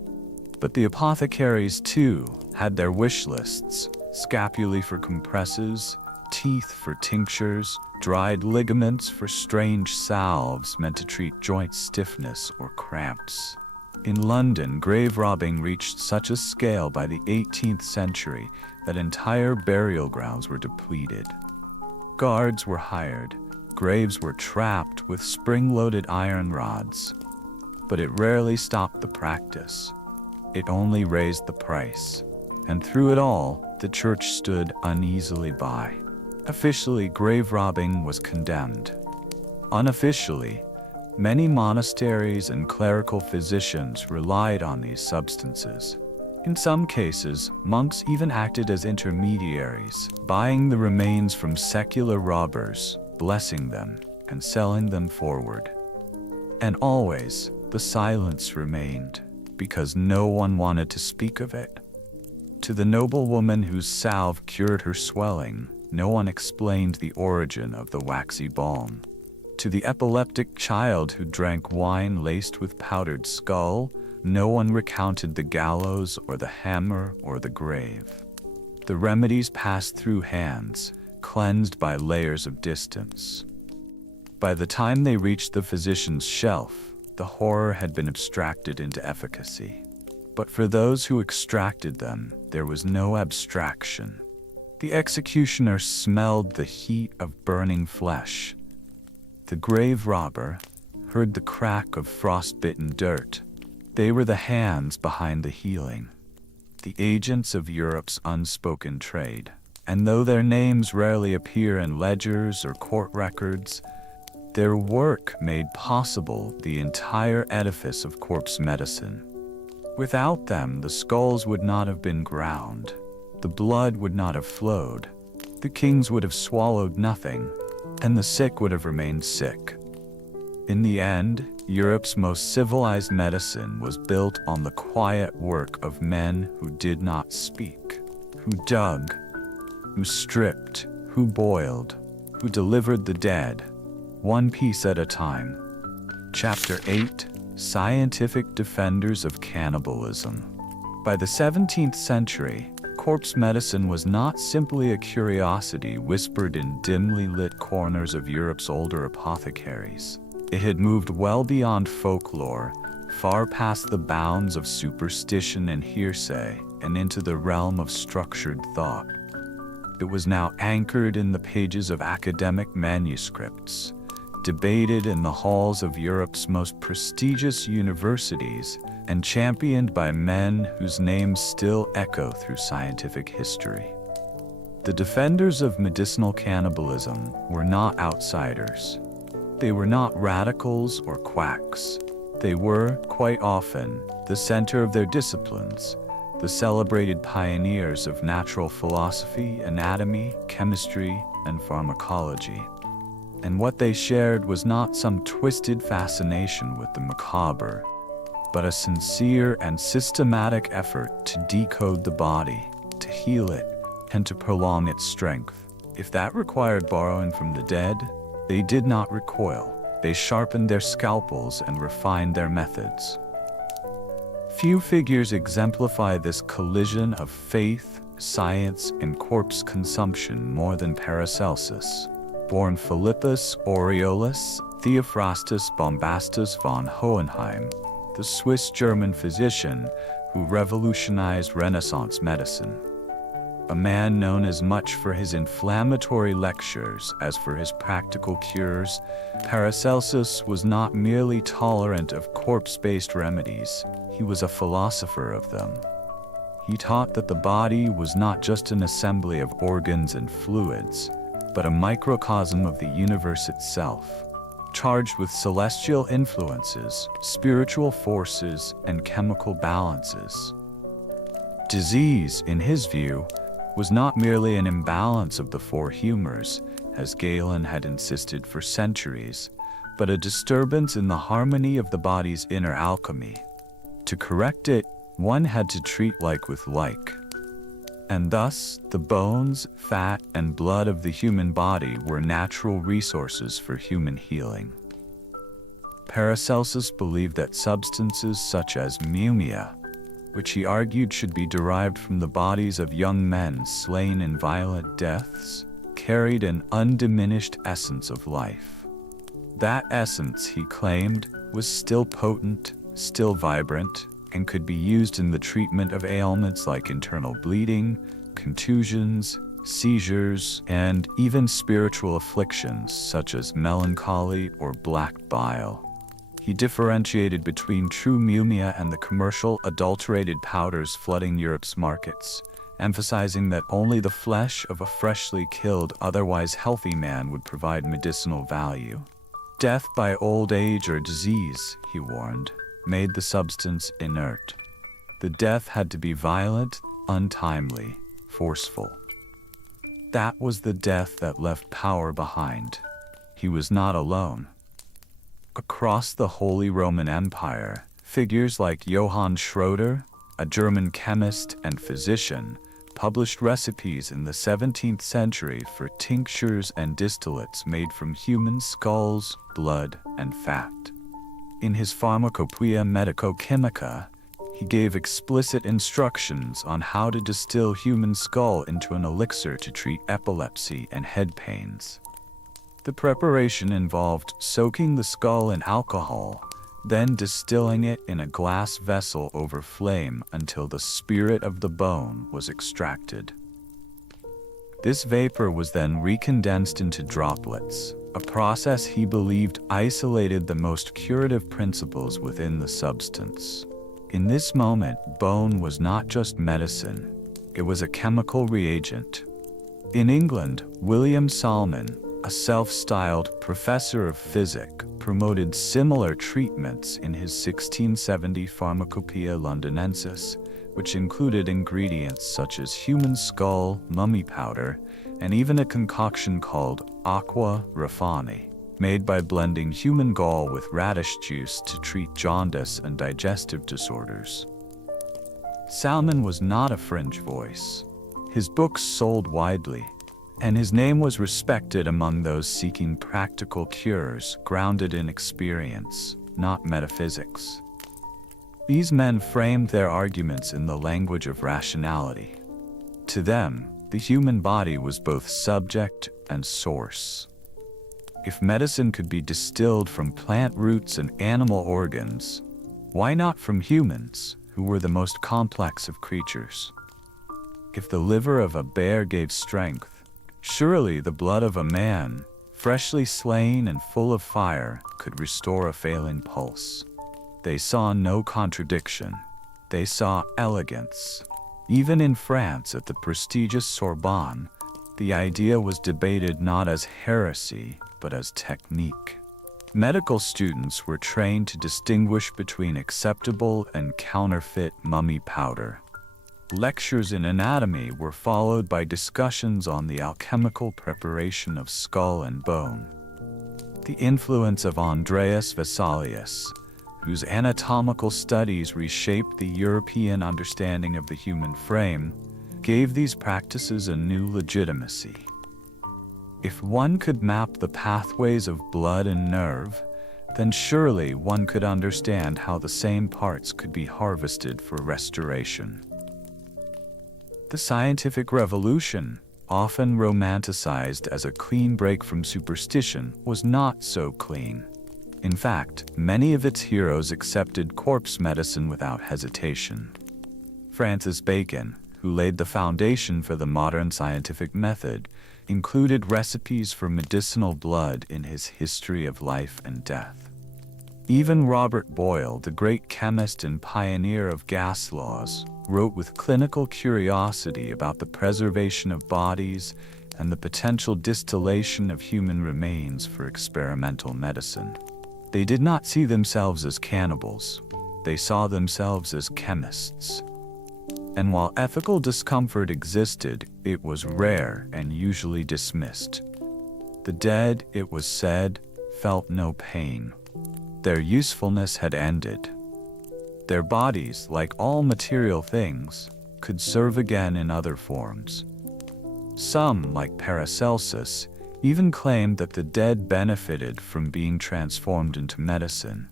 But the apothecaries, too, had their wish lists: scapulae for compresses, teeth for tinctures, dried ligaments for strange salves meant to treat joint stiffness or cramps. In London, grave robbing reached such a scale by the 18th century that entire burial grounds were depleted. Guards were hired, graves were trapped with spring-loaded iron rods. But it rarely stopped the practice. It only raised the price. And through it all, the church stood uneasily by. Officially, grave robbing was condemned. Unofficially, many monasteries and clerical physicians relied on these substances. In some cases, monks even acted as intermediaries, buying the remains from secular robbers, blessing them, and selling them forward. And always, the silence remained, because no one wanted to speak of it. To the noble woman whose salve cured her swelling, no one explained the origin of the waxy balm. To the epileptic child who drank wine laced with powdered skull, no one recounted the gallows or the hammer or the grave. The remedies passed through hands, cleansed by layers of distance. By the time they reached the physician's shelf, the horror had been abstracted into efficacy. But for those who extracted them, there was no abstraction. The executioner smelled the heat of burning flesh. The grave robber heard the crack of frost-bitten dirt. They were the hands behind the healing, the agents of Europe's unspoken trade. And though their names rarely appear in ledgers or court records, their work made possible the entire edifice of corpse medicine. Without them, the skulls would not have been ground. The blood would not have flowed, the kings would have swallowed nothing, and the sick would have remained sick. In the end, Europe's most civilized medicine was built on the quiet work of men who did not speak, who dug, who stripped, who boiled, who delivered the dead, one piece at a time. Chapter 8: Scientific Defenders of Cannibalism. By the 17th century, corpse medicine was not simply a curiosity whispered in dimly lit corners of Europe's older apothecaries. It had moved well beyond folklore, far past the bounds of superstition and hearsay, and into the realm of structured thought. It was now anchored in the pages of academic manuscripts, debated in the halls of Europe's most prestigious universities, and championed by men whose names still echo through scientific history. The defenders of medicinal cannibalism were not outsiders. They were not radicals or quacks. They were, quite often, the center of their disciplines, the celebrated pioneers of natural philosophy, anatomy, chemistry, and pharmacology. And what they shared was not some twisted fascination with the macabre, but a sincere and systematic effort to decode the body, to heal it, and to prolong its strength. If that required borrowing from the dead, they did not recoil. They sharpened their scalpels and refined their methods. Few figures exemplify this collision of faith, science, and corpse consumption more than Paracelsus. Born Philippus Aureolus Theophrastus Bombastus von Hohenheim, the Swiss-German physician who revolutionized Renaissance medicine. A man known as much for his inflammatory lectures as for his practical cures, Paracelsus was not merely tolerant of corpse-based remedies, he was a philosopher of them. He taught that the body was not just an assembly of organs and fluids, but a microcosm of the universe itself, charged with celestial influences, spiritual forces, and chemical balances. Disease, in his view, was not merely an imbalance of the four humors, as Galen had insisted for centuries, but a disturbance in the harmony of the body's inner alchemy. To correct it, one had to treat like with like. And thus, the bones, fat, and blood of the human body were natural resources for human healing. Paracelsus believed that substances such as mumia, which he argued should be derived from the bodies of young men slain in violent deaths, carried an undiminished essence of life. That essence, he claimed, was still potent, still vibrant, and could be used in the treatment of ailments like internal bleeding, contusions, seizures, and even spiritual afflictions such as melancholy or black bile. He differentiated between true mumia and the commercial adulterated powders flooding Europe's markets, emphasizing that only the flesh of a freshly killed, otherwise healthy man would provide medicinal value. Death by old age or disease, he warned, made the substance inert. The death had to be violent, untimely, forceful. That was the death that left power behind. He was not alone. Across the Holy Roman Empire, figures like Johann Schroeder, a German chemist and physician, published recipes in the 17th century for tinctures and distillates made from human skulls, blood, and fat. In his Pharmacopoeia Medico-Chimica, he gave explicit instructions on how to distill human skull into an elixir to treat epilepsy and head pains. The preparation involved soaking the skull in alcohol, then distilling it in a glass vessel over flame until the spirit of the bone was extracted. This vapor was then recondensed into droplets, a process he believed isolated the most curative principles within the substance. In this moment, bone was not just medicine, it was a chemical reagent. In England, William Salmon, a self-styled professor of physics, promoted similar treatments in his 1670 Pharmacopoeia Londinensis, which included ingredients such as human skull, mummy powder, and even a concoction called aqua rafani, made by blending human gall with radish juice to treat jaundice and digestive disorders. Salmon was not a fringe voice. His books sold widely, and his name was respected among those seeking practical cures grounded in experience, not metaphysics. These men framed their arguments in the language of rationality. To them, the human body was both subject and source. If medicine could be distilled from plant roots and animal organs, why not from humans, who were the most complex of creatures? If the liver of a bear gave strength, surely the blood of a man, freshly slain and full of fire, could restore a failing pulse. They saw no contradiction. They saw elegance. Even in France at the prestigious Sorbonne, the idea was debated not as heresy, but as technique. Medical students were trained to distinguish between acceptable and counterfeit mummy powder. Lectures in anatomy were followed by discussions on the alchemical preparation of skull and bone. The influence of Andreas Vesalius, whose anatomical studies reshaped the European understanding of the human frame, gave these practices a new legitimacy. If one could map the pathways of blood and nerve, then surely one could understand how the same parts could be harvested for restoration. The scientific revolution, often romanticized as a clean break from superstition, was not so clean. In fact, many of its heroes accepted corpse medicine without hesitation. Francis Bacon, who laid the foundation for the modern scientific method, included recipes for medicinal blood in his History of Life and Death. Even Robert Boyle, the great chemist and pioneer of gas laws, wrote with clinical curiosity about the preservation of bodies and the potential distillation of human remains for experimental medicine. They did not see themselves as cannibals. They saw themselves as chemists. And while ethical discomfort existed, it was rare and usually dismissed. The dead, it was said, felt no pain. Their usefulness had ended. Their bodies, like all material things, could serve again in other forms. Some, like Paracelsus, even claimed that the dead benefited from being transformed into medicine,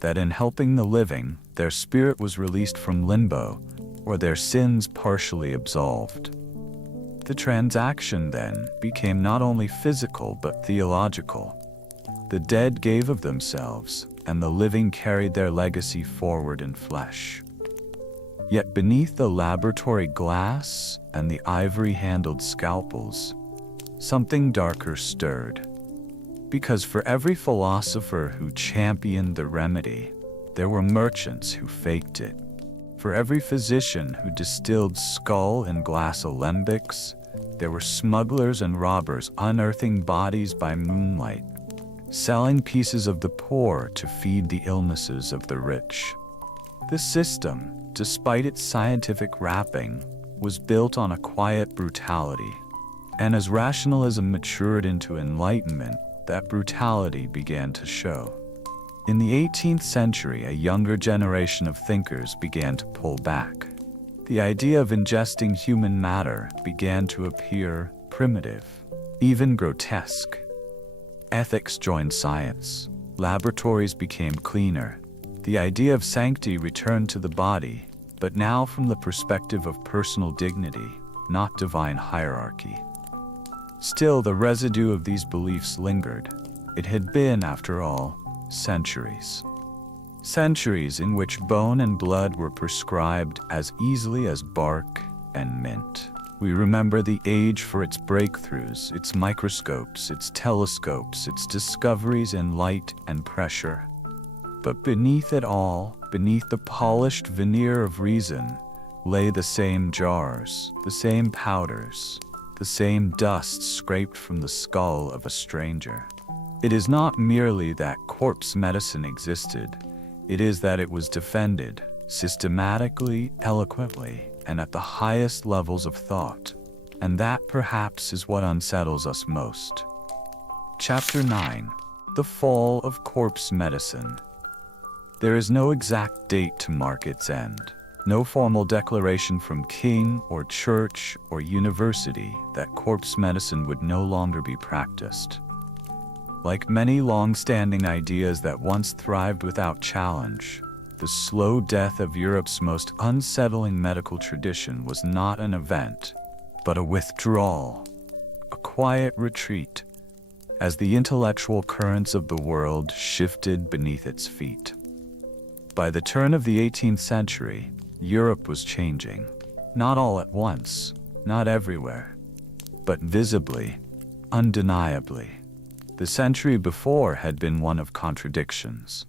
that in helping the living, their spirit was released from limbo, or their sins partially absolved. The transaction, then, became not only physical but theological. The dead gave of themselves, and the living carried their legacy forward in flesh. Yet beneath the laboratory glass and the ivory-handled scalpels, something darker stirred. Because for every philosopher who championed the remedy, there were merchants who faked it. For every physician who distilled skull and glass alembics, there were smugglers and robbers unearthing bodies by moonlight, selling pieces of the poor to feed the illnesses of the rich. The system, despite its scientific wrapping, was built on a quiet brutality, and as rationalism matured into enlightenment, that brutality began to show. In the 18th century, a younger generation of thinkers began to pull back. The idea of ingesting human matter began to appear primitive, even grotesque. Ethics joined science. Laboratories became cleaner. The idea of sanctity returned to the body, but now from the perspective of personal dignity, not divine hierarchy. Still, the residue of these beliefs lingered. It had been, after all, centuries. Centuries in which bone and blood were prescribed as easily as bark and mint. We remember the age for its breakthroughs, its microscopes, its telescopes, its discoveries in light and pressure. But beneath it all, beneath the polished veneer of reason, lay the same jars, the same powders, the same dust scraped from the skull of a stranger. It is not merely that corpse medicine existed, it is that it was defended, systematically, eloquently, and at the highest levels of thought. And that perhaps is what unsettles us most. Chapter 9. The Fall of Corpse Medicine. There is no exact date to mark its end. No formal declaration from king or church or university that corpse medicine would no longer be practiced. Like many long-standing ideas that once thrived without challenge, the slow death of Europe's most unsettling medical tradition was not an event, but a withdrawal, a quiet retreat, as the intellectual currents of the world shifted beneath its feet. By the turn of the 18th century, Europe was changing, not all at once, not everywhere, but visibly, undeniably. The century before had been one of contradictions.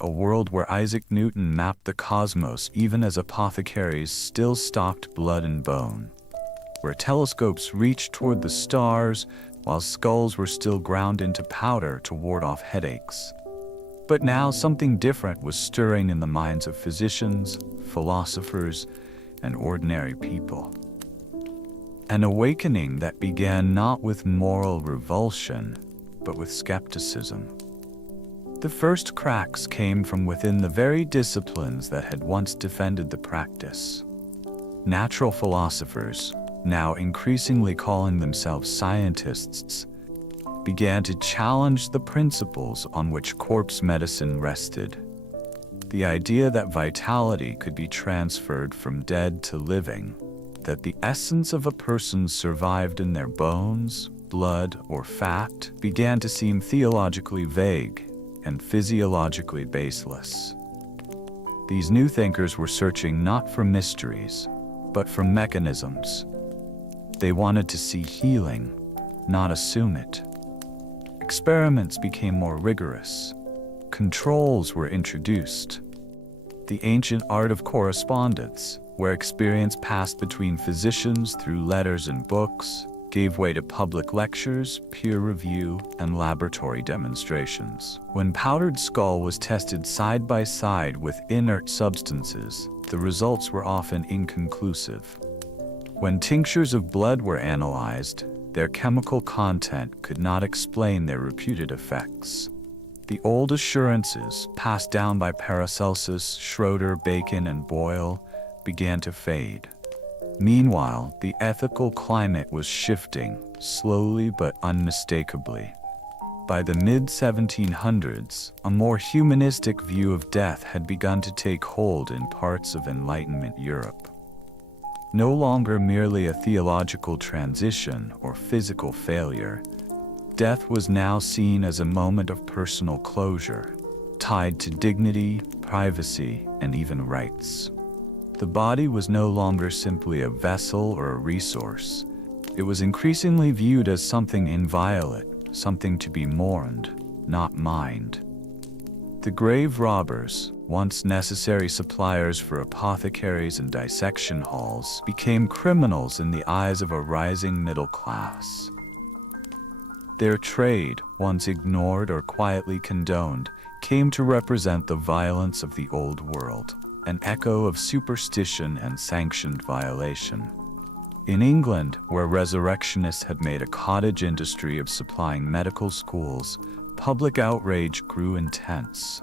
A world where Isaac Newton mapped the cosmos even as apothecaries still stocked blood and bone. Where telescopes reached toward the stars while skulls were still ground into powder to ward off headaches. But now something different was stirring in the minds of physicians, philosophers, and ordinary people. An awakening that began not with moral revulsion, but with skepticism. The first cracks came from within the very disciplines that had once defended the practice. Natural philosophers, now increasingly calling themselves scientists, began to challenge the principles on which corpse medicine rested. The idea that vitality could be transferred from dead to living, that the essence of a person survived in their bones, blood, or fat, began to seem theologically vague and physiologically baseless. These new thinkers were searching not for mysteries, but for mechanisms. They wanted to see healing, not assume it. Experiments became more rigorous. Controls were introduced. The ancient art of correspondence, where experience passed between physicians through letters and books, gave way to public lectures, peer review, and laboratory demonstrations. When powdered skull was tested side by side with inert substances, the results were often inconclusive. When tinctures of blood were analyzed, their chemical content could not explain their reputed effects. The old assurances, passed down by Paracelsus, Schroeder, Bacon, and Boyle, began to fade. Meanwhile, the ethical climate was shifting, slowly but unmistakably. By the mid-1700s, a more humanistic view of death had begun to take hold in parts of Enlightenment Europe. No longer merely a theological transition or physical failure, death was now seen as a moment of personal closure, tied to dignity, privacy, and even rights. The body was no longer simply a vessel or a resource. It was increasingly viewed as something inviolate, something to be mourned, not mined. The grave robbers, once necessary suppliers for apothecaries and dissection halls, became criminals in the eyes of a rising middle class. Their trade, once ignored or quietly condoned, came to represent the violence of the old world, an echo of superstition and sanctioned violation. In England, where resurrectionists had made a cottage industry of supplying medical schools, public outrage grew intense.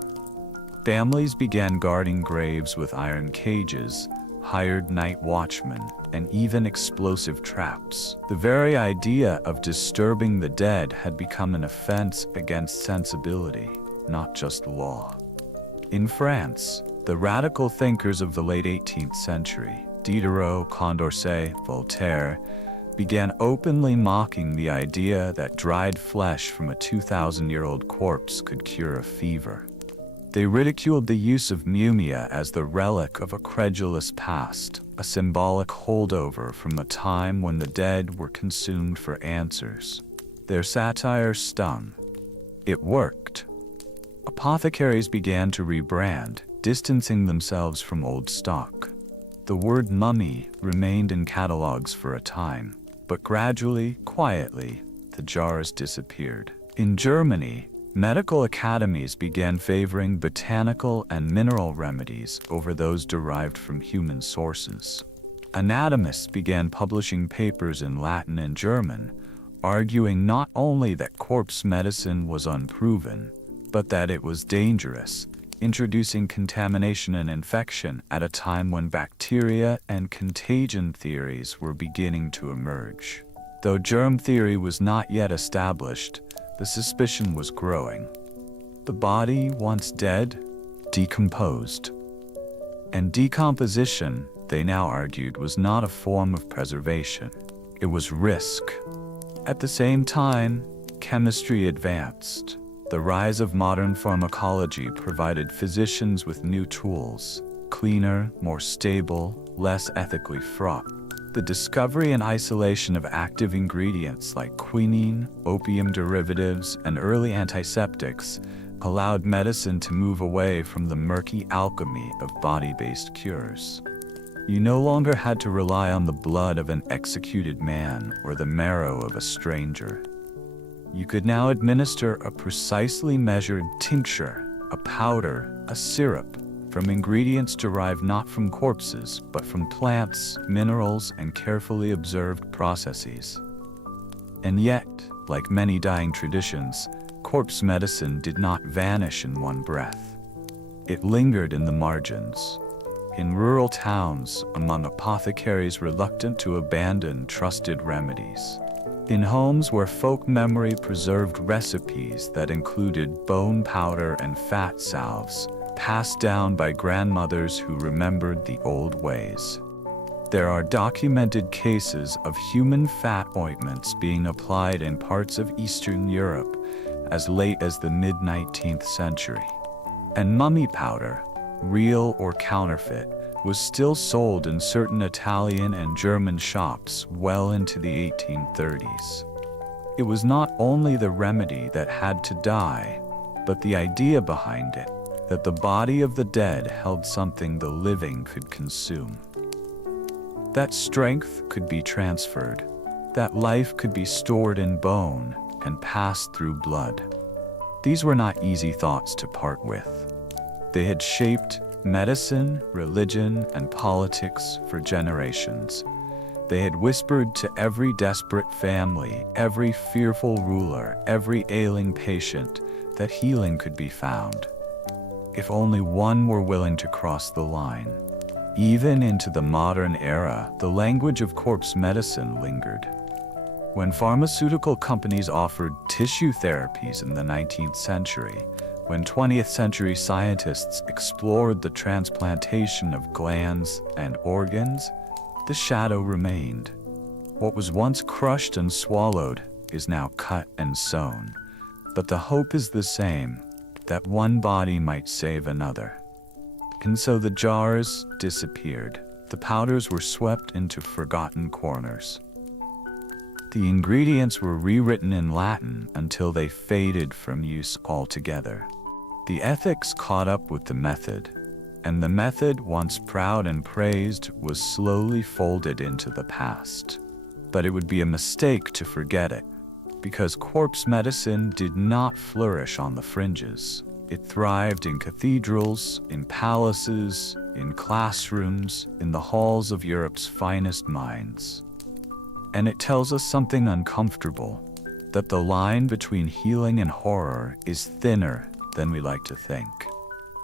Families began guarding graves with iron cages, hired night watchmen, and even explosive traps. The very idea of disturbing the dead had become an offense against sensibility, not just law. In France, the radical thinkers of the late 18th century, Diderot, Condorcet, Voltaire, began openly mocking the idea that dried flesh from a 2,000-year-old corpse could cure a fever. They ridiculed the use of mumia as the relic of a credulous past, a symbolic holdover from a time when the dead were consumed for answers. Their satire stung. It worked. Apothecaries began to rebrand, distancing themselves from old stock. The word mummy remained in catalogs for a time, but gradually, quietly, the jars disappeared. In Germany, medical academies began favoring botanical and mineral remedies over those derived from human sources. Anatomists began publishing papers in Latin and German, arguing not only that corpse medicine was unproven, but that it was dangerous, introducing contamination and infection at a time when bacteria and contagion theories were beginning to emerge. Though germ theory was not yet established, the suspicion was growing. The body, once dead, decomposed. And decomposition, they now argued, was not a form of preservation. It was risk. At the same time, chemistry advanced. The rise of modern pharmacology provided physicians with new tools, cleaner, more stable, less ethically fraught. The discovery and isolation of active ingredients like quinine, opium derivatives, and early antiseptics allowed medicine to move away from the murky alchemy of body-based cures. You no longer had to rely on the blood of an executed man or the marrow of a stranger. You could now administer a precisely measured tincture, a powder, a syrup, from ingredients derived not from corpses, but from plants, minerals, and carefully observed processes. And yet, like many dying traditions, corpse medicine did not vanish in one breath. It lingered in the margins. In rural towns, among apothecaries reluctant to abandon trusted remedies. In homes where folk memory preserved recipes that included bone powder and fat salves, passed down by grandmothers who remembered the old ways. There are documented cases of human fat ointments being applied in parts of Eastern Europe as late as the mid-19th century. And mummy powder, real or counterfeit, was still sold in certain Italian and German shops well into the 1830s. It was not only the remedy that had to die, but the idea behind it, that the body of the dead held something the living could consume. That strength could be transferred, that life could be stored in bone and passed through blood. These were not easy thoughts to part with. They had shaped medicine, religion, and politics for generations, They had whispered to every desperate family, every fearful ruler, every ailing patient, that healing could be found, if only one were willing to cross the line. Even into the modern era, the language of corpse medicine lingered. When pharmaceutical companies offered tissue therapies in the 19th century, when 20th century scientists explored the transplantation of glands and organs, the shadow remained. What was once crushed and swallowed is now cut and sewn. But the hope is the same, that one body might save another. And so the jars disappeared. The powders were swept into forgotten corners. The ingredients were rewritten in Latin until they faded from use altogether. The ethics caught up with the method, and the method, once proud and praised, was slowly folded into the past. But it would be a mistake to forget it, because corpse medicine did not flourish on the fringes. It thrived in cathedrals, in palaces, in classrooms, in the halls of Europe's finest minds. And it tells us something uncomfortable, that the line between healing and horror is thinner than we like to think.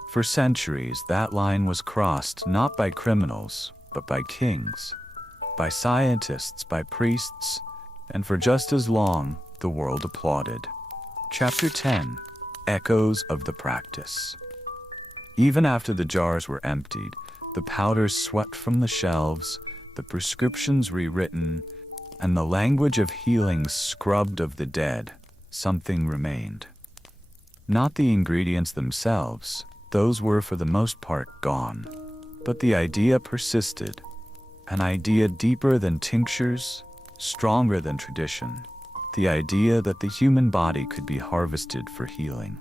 For centuries, that line was crossed not by criminals, but by kings, by scientists, by priests, and for just as long, the world applauded. Chapter 10. Echoes of the Practice. Even after the jars were emptied, the powders swept from the shelves, the prescriptions rewritten, and the language of healing scrubbed of the dead, something remained. Not the ingredients themselves, those were for the most part gone. But the idea persisted, an idea deeper than tinctures, stronger than tradition, the idea that the human body could be harvested for healing.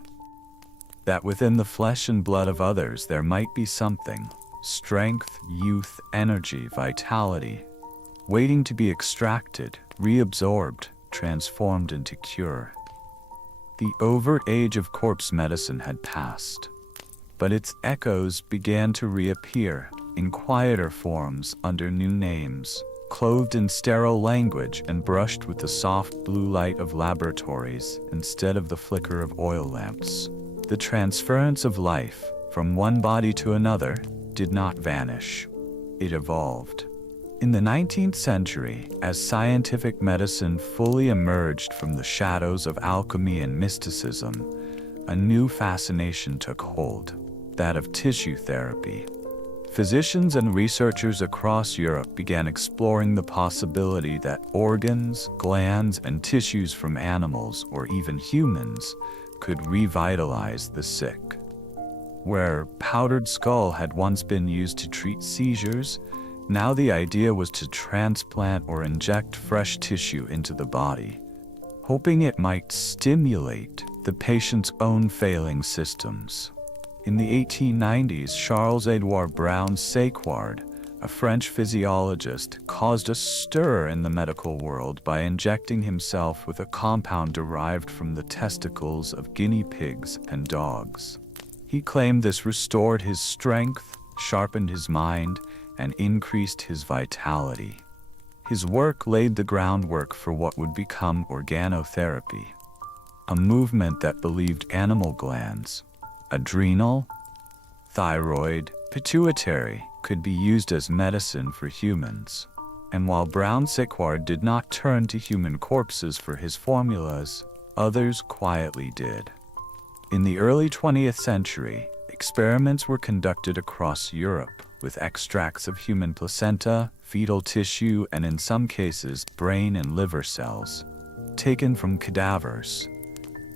That within the flesh and blood of others there might be something, strength, youth, energy, vitality, waiting to be extracted, reabsorbed, transformed into cure. The overt age of corpse medicine had passed, but its echoes began to reappear in quieter forms under new names, clothed in sterile language and brushed with the soft blue light of laboratories instead of the flicker of oil lamps. The transference of life from one body to another did not vanish. It evolved. In the 19th century, as scientific medicine fully emerged from the shadows of alchemy and mysticism, a new fascination took hold, that of tissue therapy. Physicians and researchers across Europe began exploring the possibility that organs, glands, and tissues from animals, or even humans, could revitalize the sick. Where powdered skull had once been used to treat seizures, now the idea was to transplant or inject fresh tissue into the body, hoping it might stimulate the patient's own failing systems. In the 1890s, Charles-Édouard Brown-Séquard, a French physiologist, caused a stir in the medical world by injecting himself with a compound derived from the testicles of guinea pigs and dogs. He claimed this restored his strength, sharpened his mind, and increased his vitality. His work laid the groundwork for what would become organotherapy, a movement that believed animal glands, adrenal, thyroid, pituitary, could be used as medicine for humans. And while Brown-Séquard did not turn to human corpses for his formulas, others quietly did. In the early 20th century, experiments were conducted across Europe with extracts of human placenta, fetal tissue, and in some cases, brain and liver cells, taken from cadavers.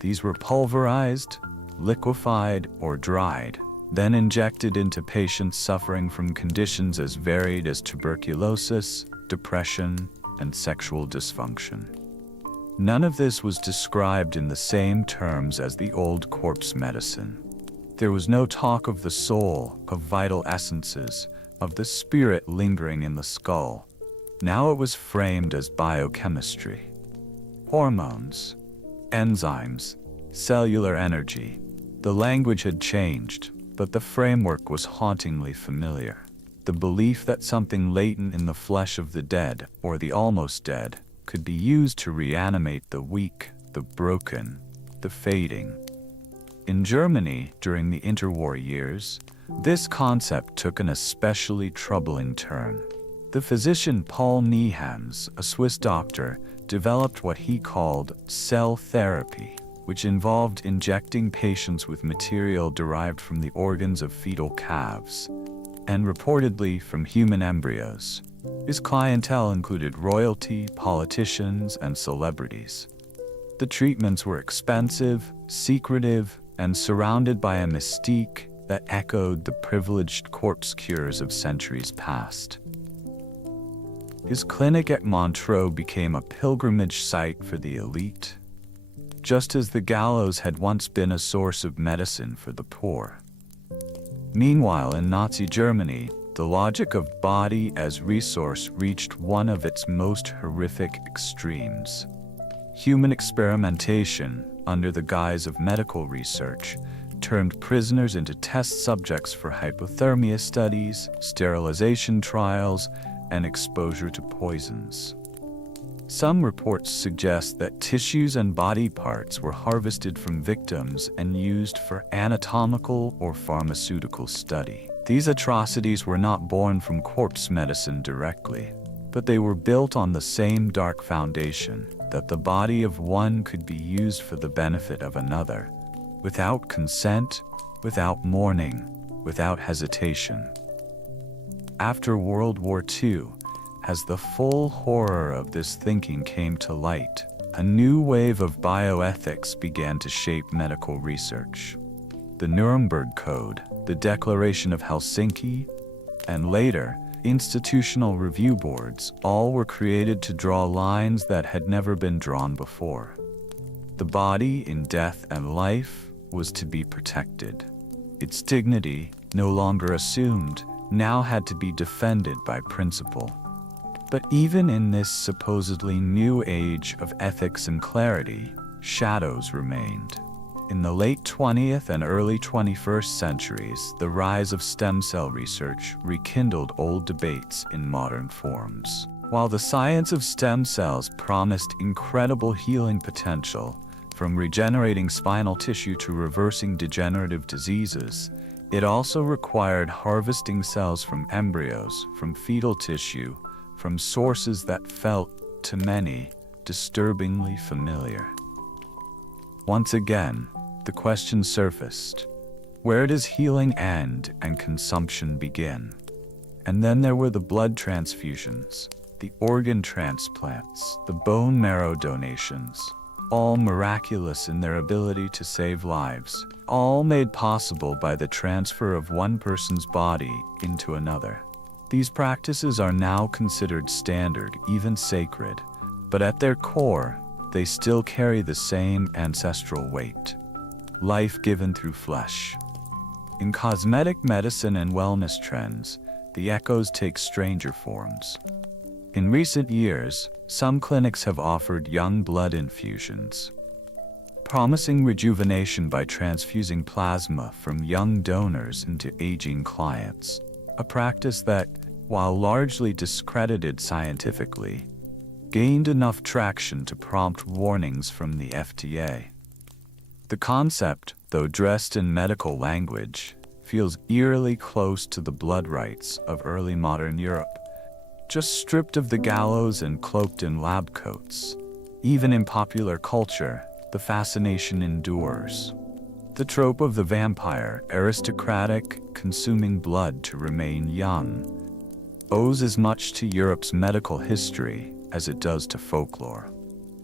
These were pulverized, liquefied, or dried, then injected into patients suffering from conditions as varied as tuberculosis, depression, and sexual dysfunction. None of this was described in the same terms as the old corpse medicine. There was no talk of the soul, of vital essences, of the spirit lingering in the skull. Now it was framed as biochemistry. Hormones, enzymes, cellular energy. The language had changed, but the framework was hauntingly familiar. the belief that something latent in the flesh of the dead, or the almost dead, could be used to reanimate the weak, the broken, the fading. In Germany, during the interwar years, this concept took an especially troubling turn. The physician Paul Niehans, a Swiss doctor, developed what he called cell therapy, which involved injecting patients with material derived from the organs of fetal calves, and reportedly from human embryos. His clientele included royalty, politicians, and celebrities. The treatments were expensive, secretive, and surrounded by a mystique that echoed the privileged corpse cures of centuries past. His clinic at Montreux became a pilgrimage site for the elite, just as the gallows had once been a source of medicine for the poor. Meanwhile, in Nazi Germany, the logic of body as resource reached one of its most horrific extremes. Human experimentation, under the guise of medical research, turned prisoners into test subjects for hypothermia studies, sterilization trials, and exposure to poisons. Some reports suggest that tissues and body parts were harvested from victims and used for anatomical or pharmaceutical study. These atrocities were not born from corpse medicine directly, but they were built on the same dark foundation, that the body of one could be used for the benefit of another, without consent, without mourning, without hesitation. After World War II, as the full horror of this thinking came to light, a new wave of bioethics began to shape medical research. The Nuremberg Code, the Declaration of Helsinki, and later, institutional review boards, all were created to draw lines that had never been drawn before. The body in death and life was to be protected. Its dignity, no longer assumed, now had to be defended by principle. But even in this supposedly new age of ethics and clarity, shadows remained. In the late 20th and early 21st centuries, the rise of stem cell research rekindled old debates in modern forms. While the science of stem cells promised incredible healing potential, from regenerating spinal tissue to reversing degenerative diseases, it also required harvesting cells from embryos, from fetal tissue, from sources that felt, to many, disturbingly familiar. Once again, the question surfaced: where does healing end and consumption begin? And then there were the blood transfusions, the organ transplants, the bone marrow donations, all miraculous in their ability to save lives, all made possible by the transfer of one person's body into another. These practices are now considered standard, even sacred, but at their core, they still carry the same ancestral weight: life given through flesh. In cosmetic medicine and wellness trends, the echoes take stranger forms. In recent years, some clinics have offered young blood infusions, promising rejuvenation by transfusing plasma from young donors into aging clients, a practice that, while largely discredited scientifically, gained enough traction to prompt warnings from the FDA. The concept, though dressed in medical language, feels eerily close to the blood rites of early modern Europe, just stripped of the gallows and cloaked in lab coats. Even in popular culture, the fascination endures. The trope of the vampire, aristocratic, consuming blood to remain young, owes as much to Europe's medical history as it does to folklore.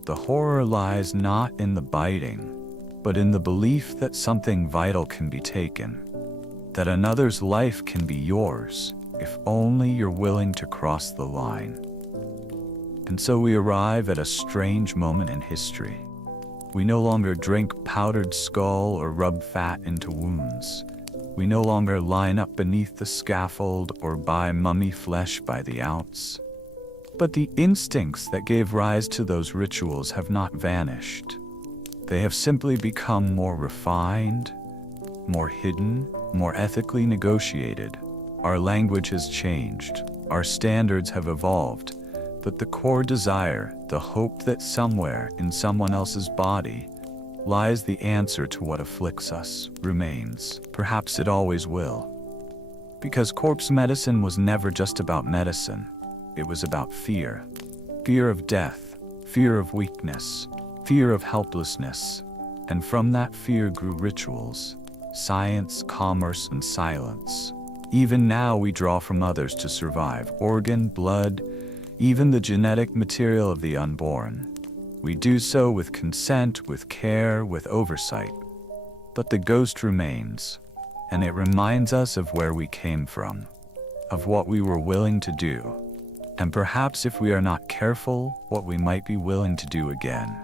The horror lies not in the biting, but in the belief that something vital can be taken, that another's life can be yours, if only you're willing to cross the line. And so we arrive at a strange moment in history. We no longer drink powdered skull or rub fat into wounds. We no longer line up beneath the scaffold or buy mummy flesh by the ounce. But the instincts that gave rise to those rituals have not vanished. They have simply become more refined, more hidden, more ethically negotiated. Our language has changed, our standards have evolved, but the core desire, the hope that somewhere in someone else's body lies the answer to what afflicts us, remains. Perhaps it always will. Because corpse medicine was never just about medicine. It was about fear. Fear of death, fear of weakness, fear of helplessness. And from that fear grew rituals, science, commerce, and silence. Even now we draw from others to survive, organ, blood, even the genetic material of the unborn. We do so with consent, with care, with oversight. But the ghost remains, and it reminds us of where we came from, of what we were willing to do, and perhaps if we are not careful, what we might be willing to do again.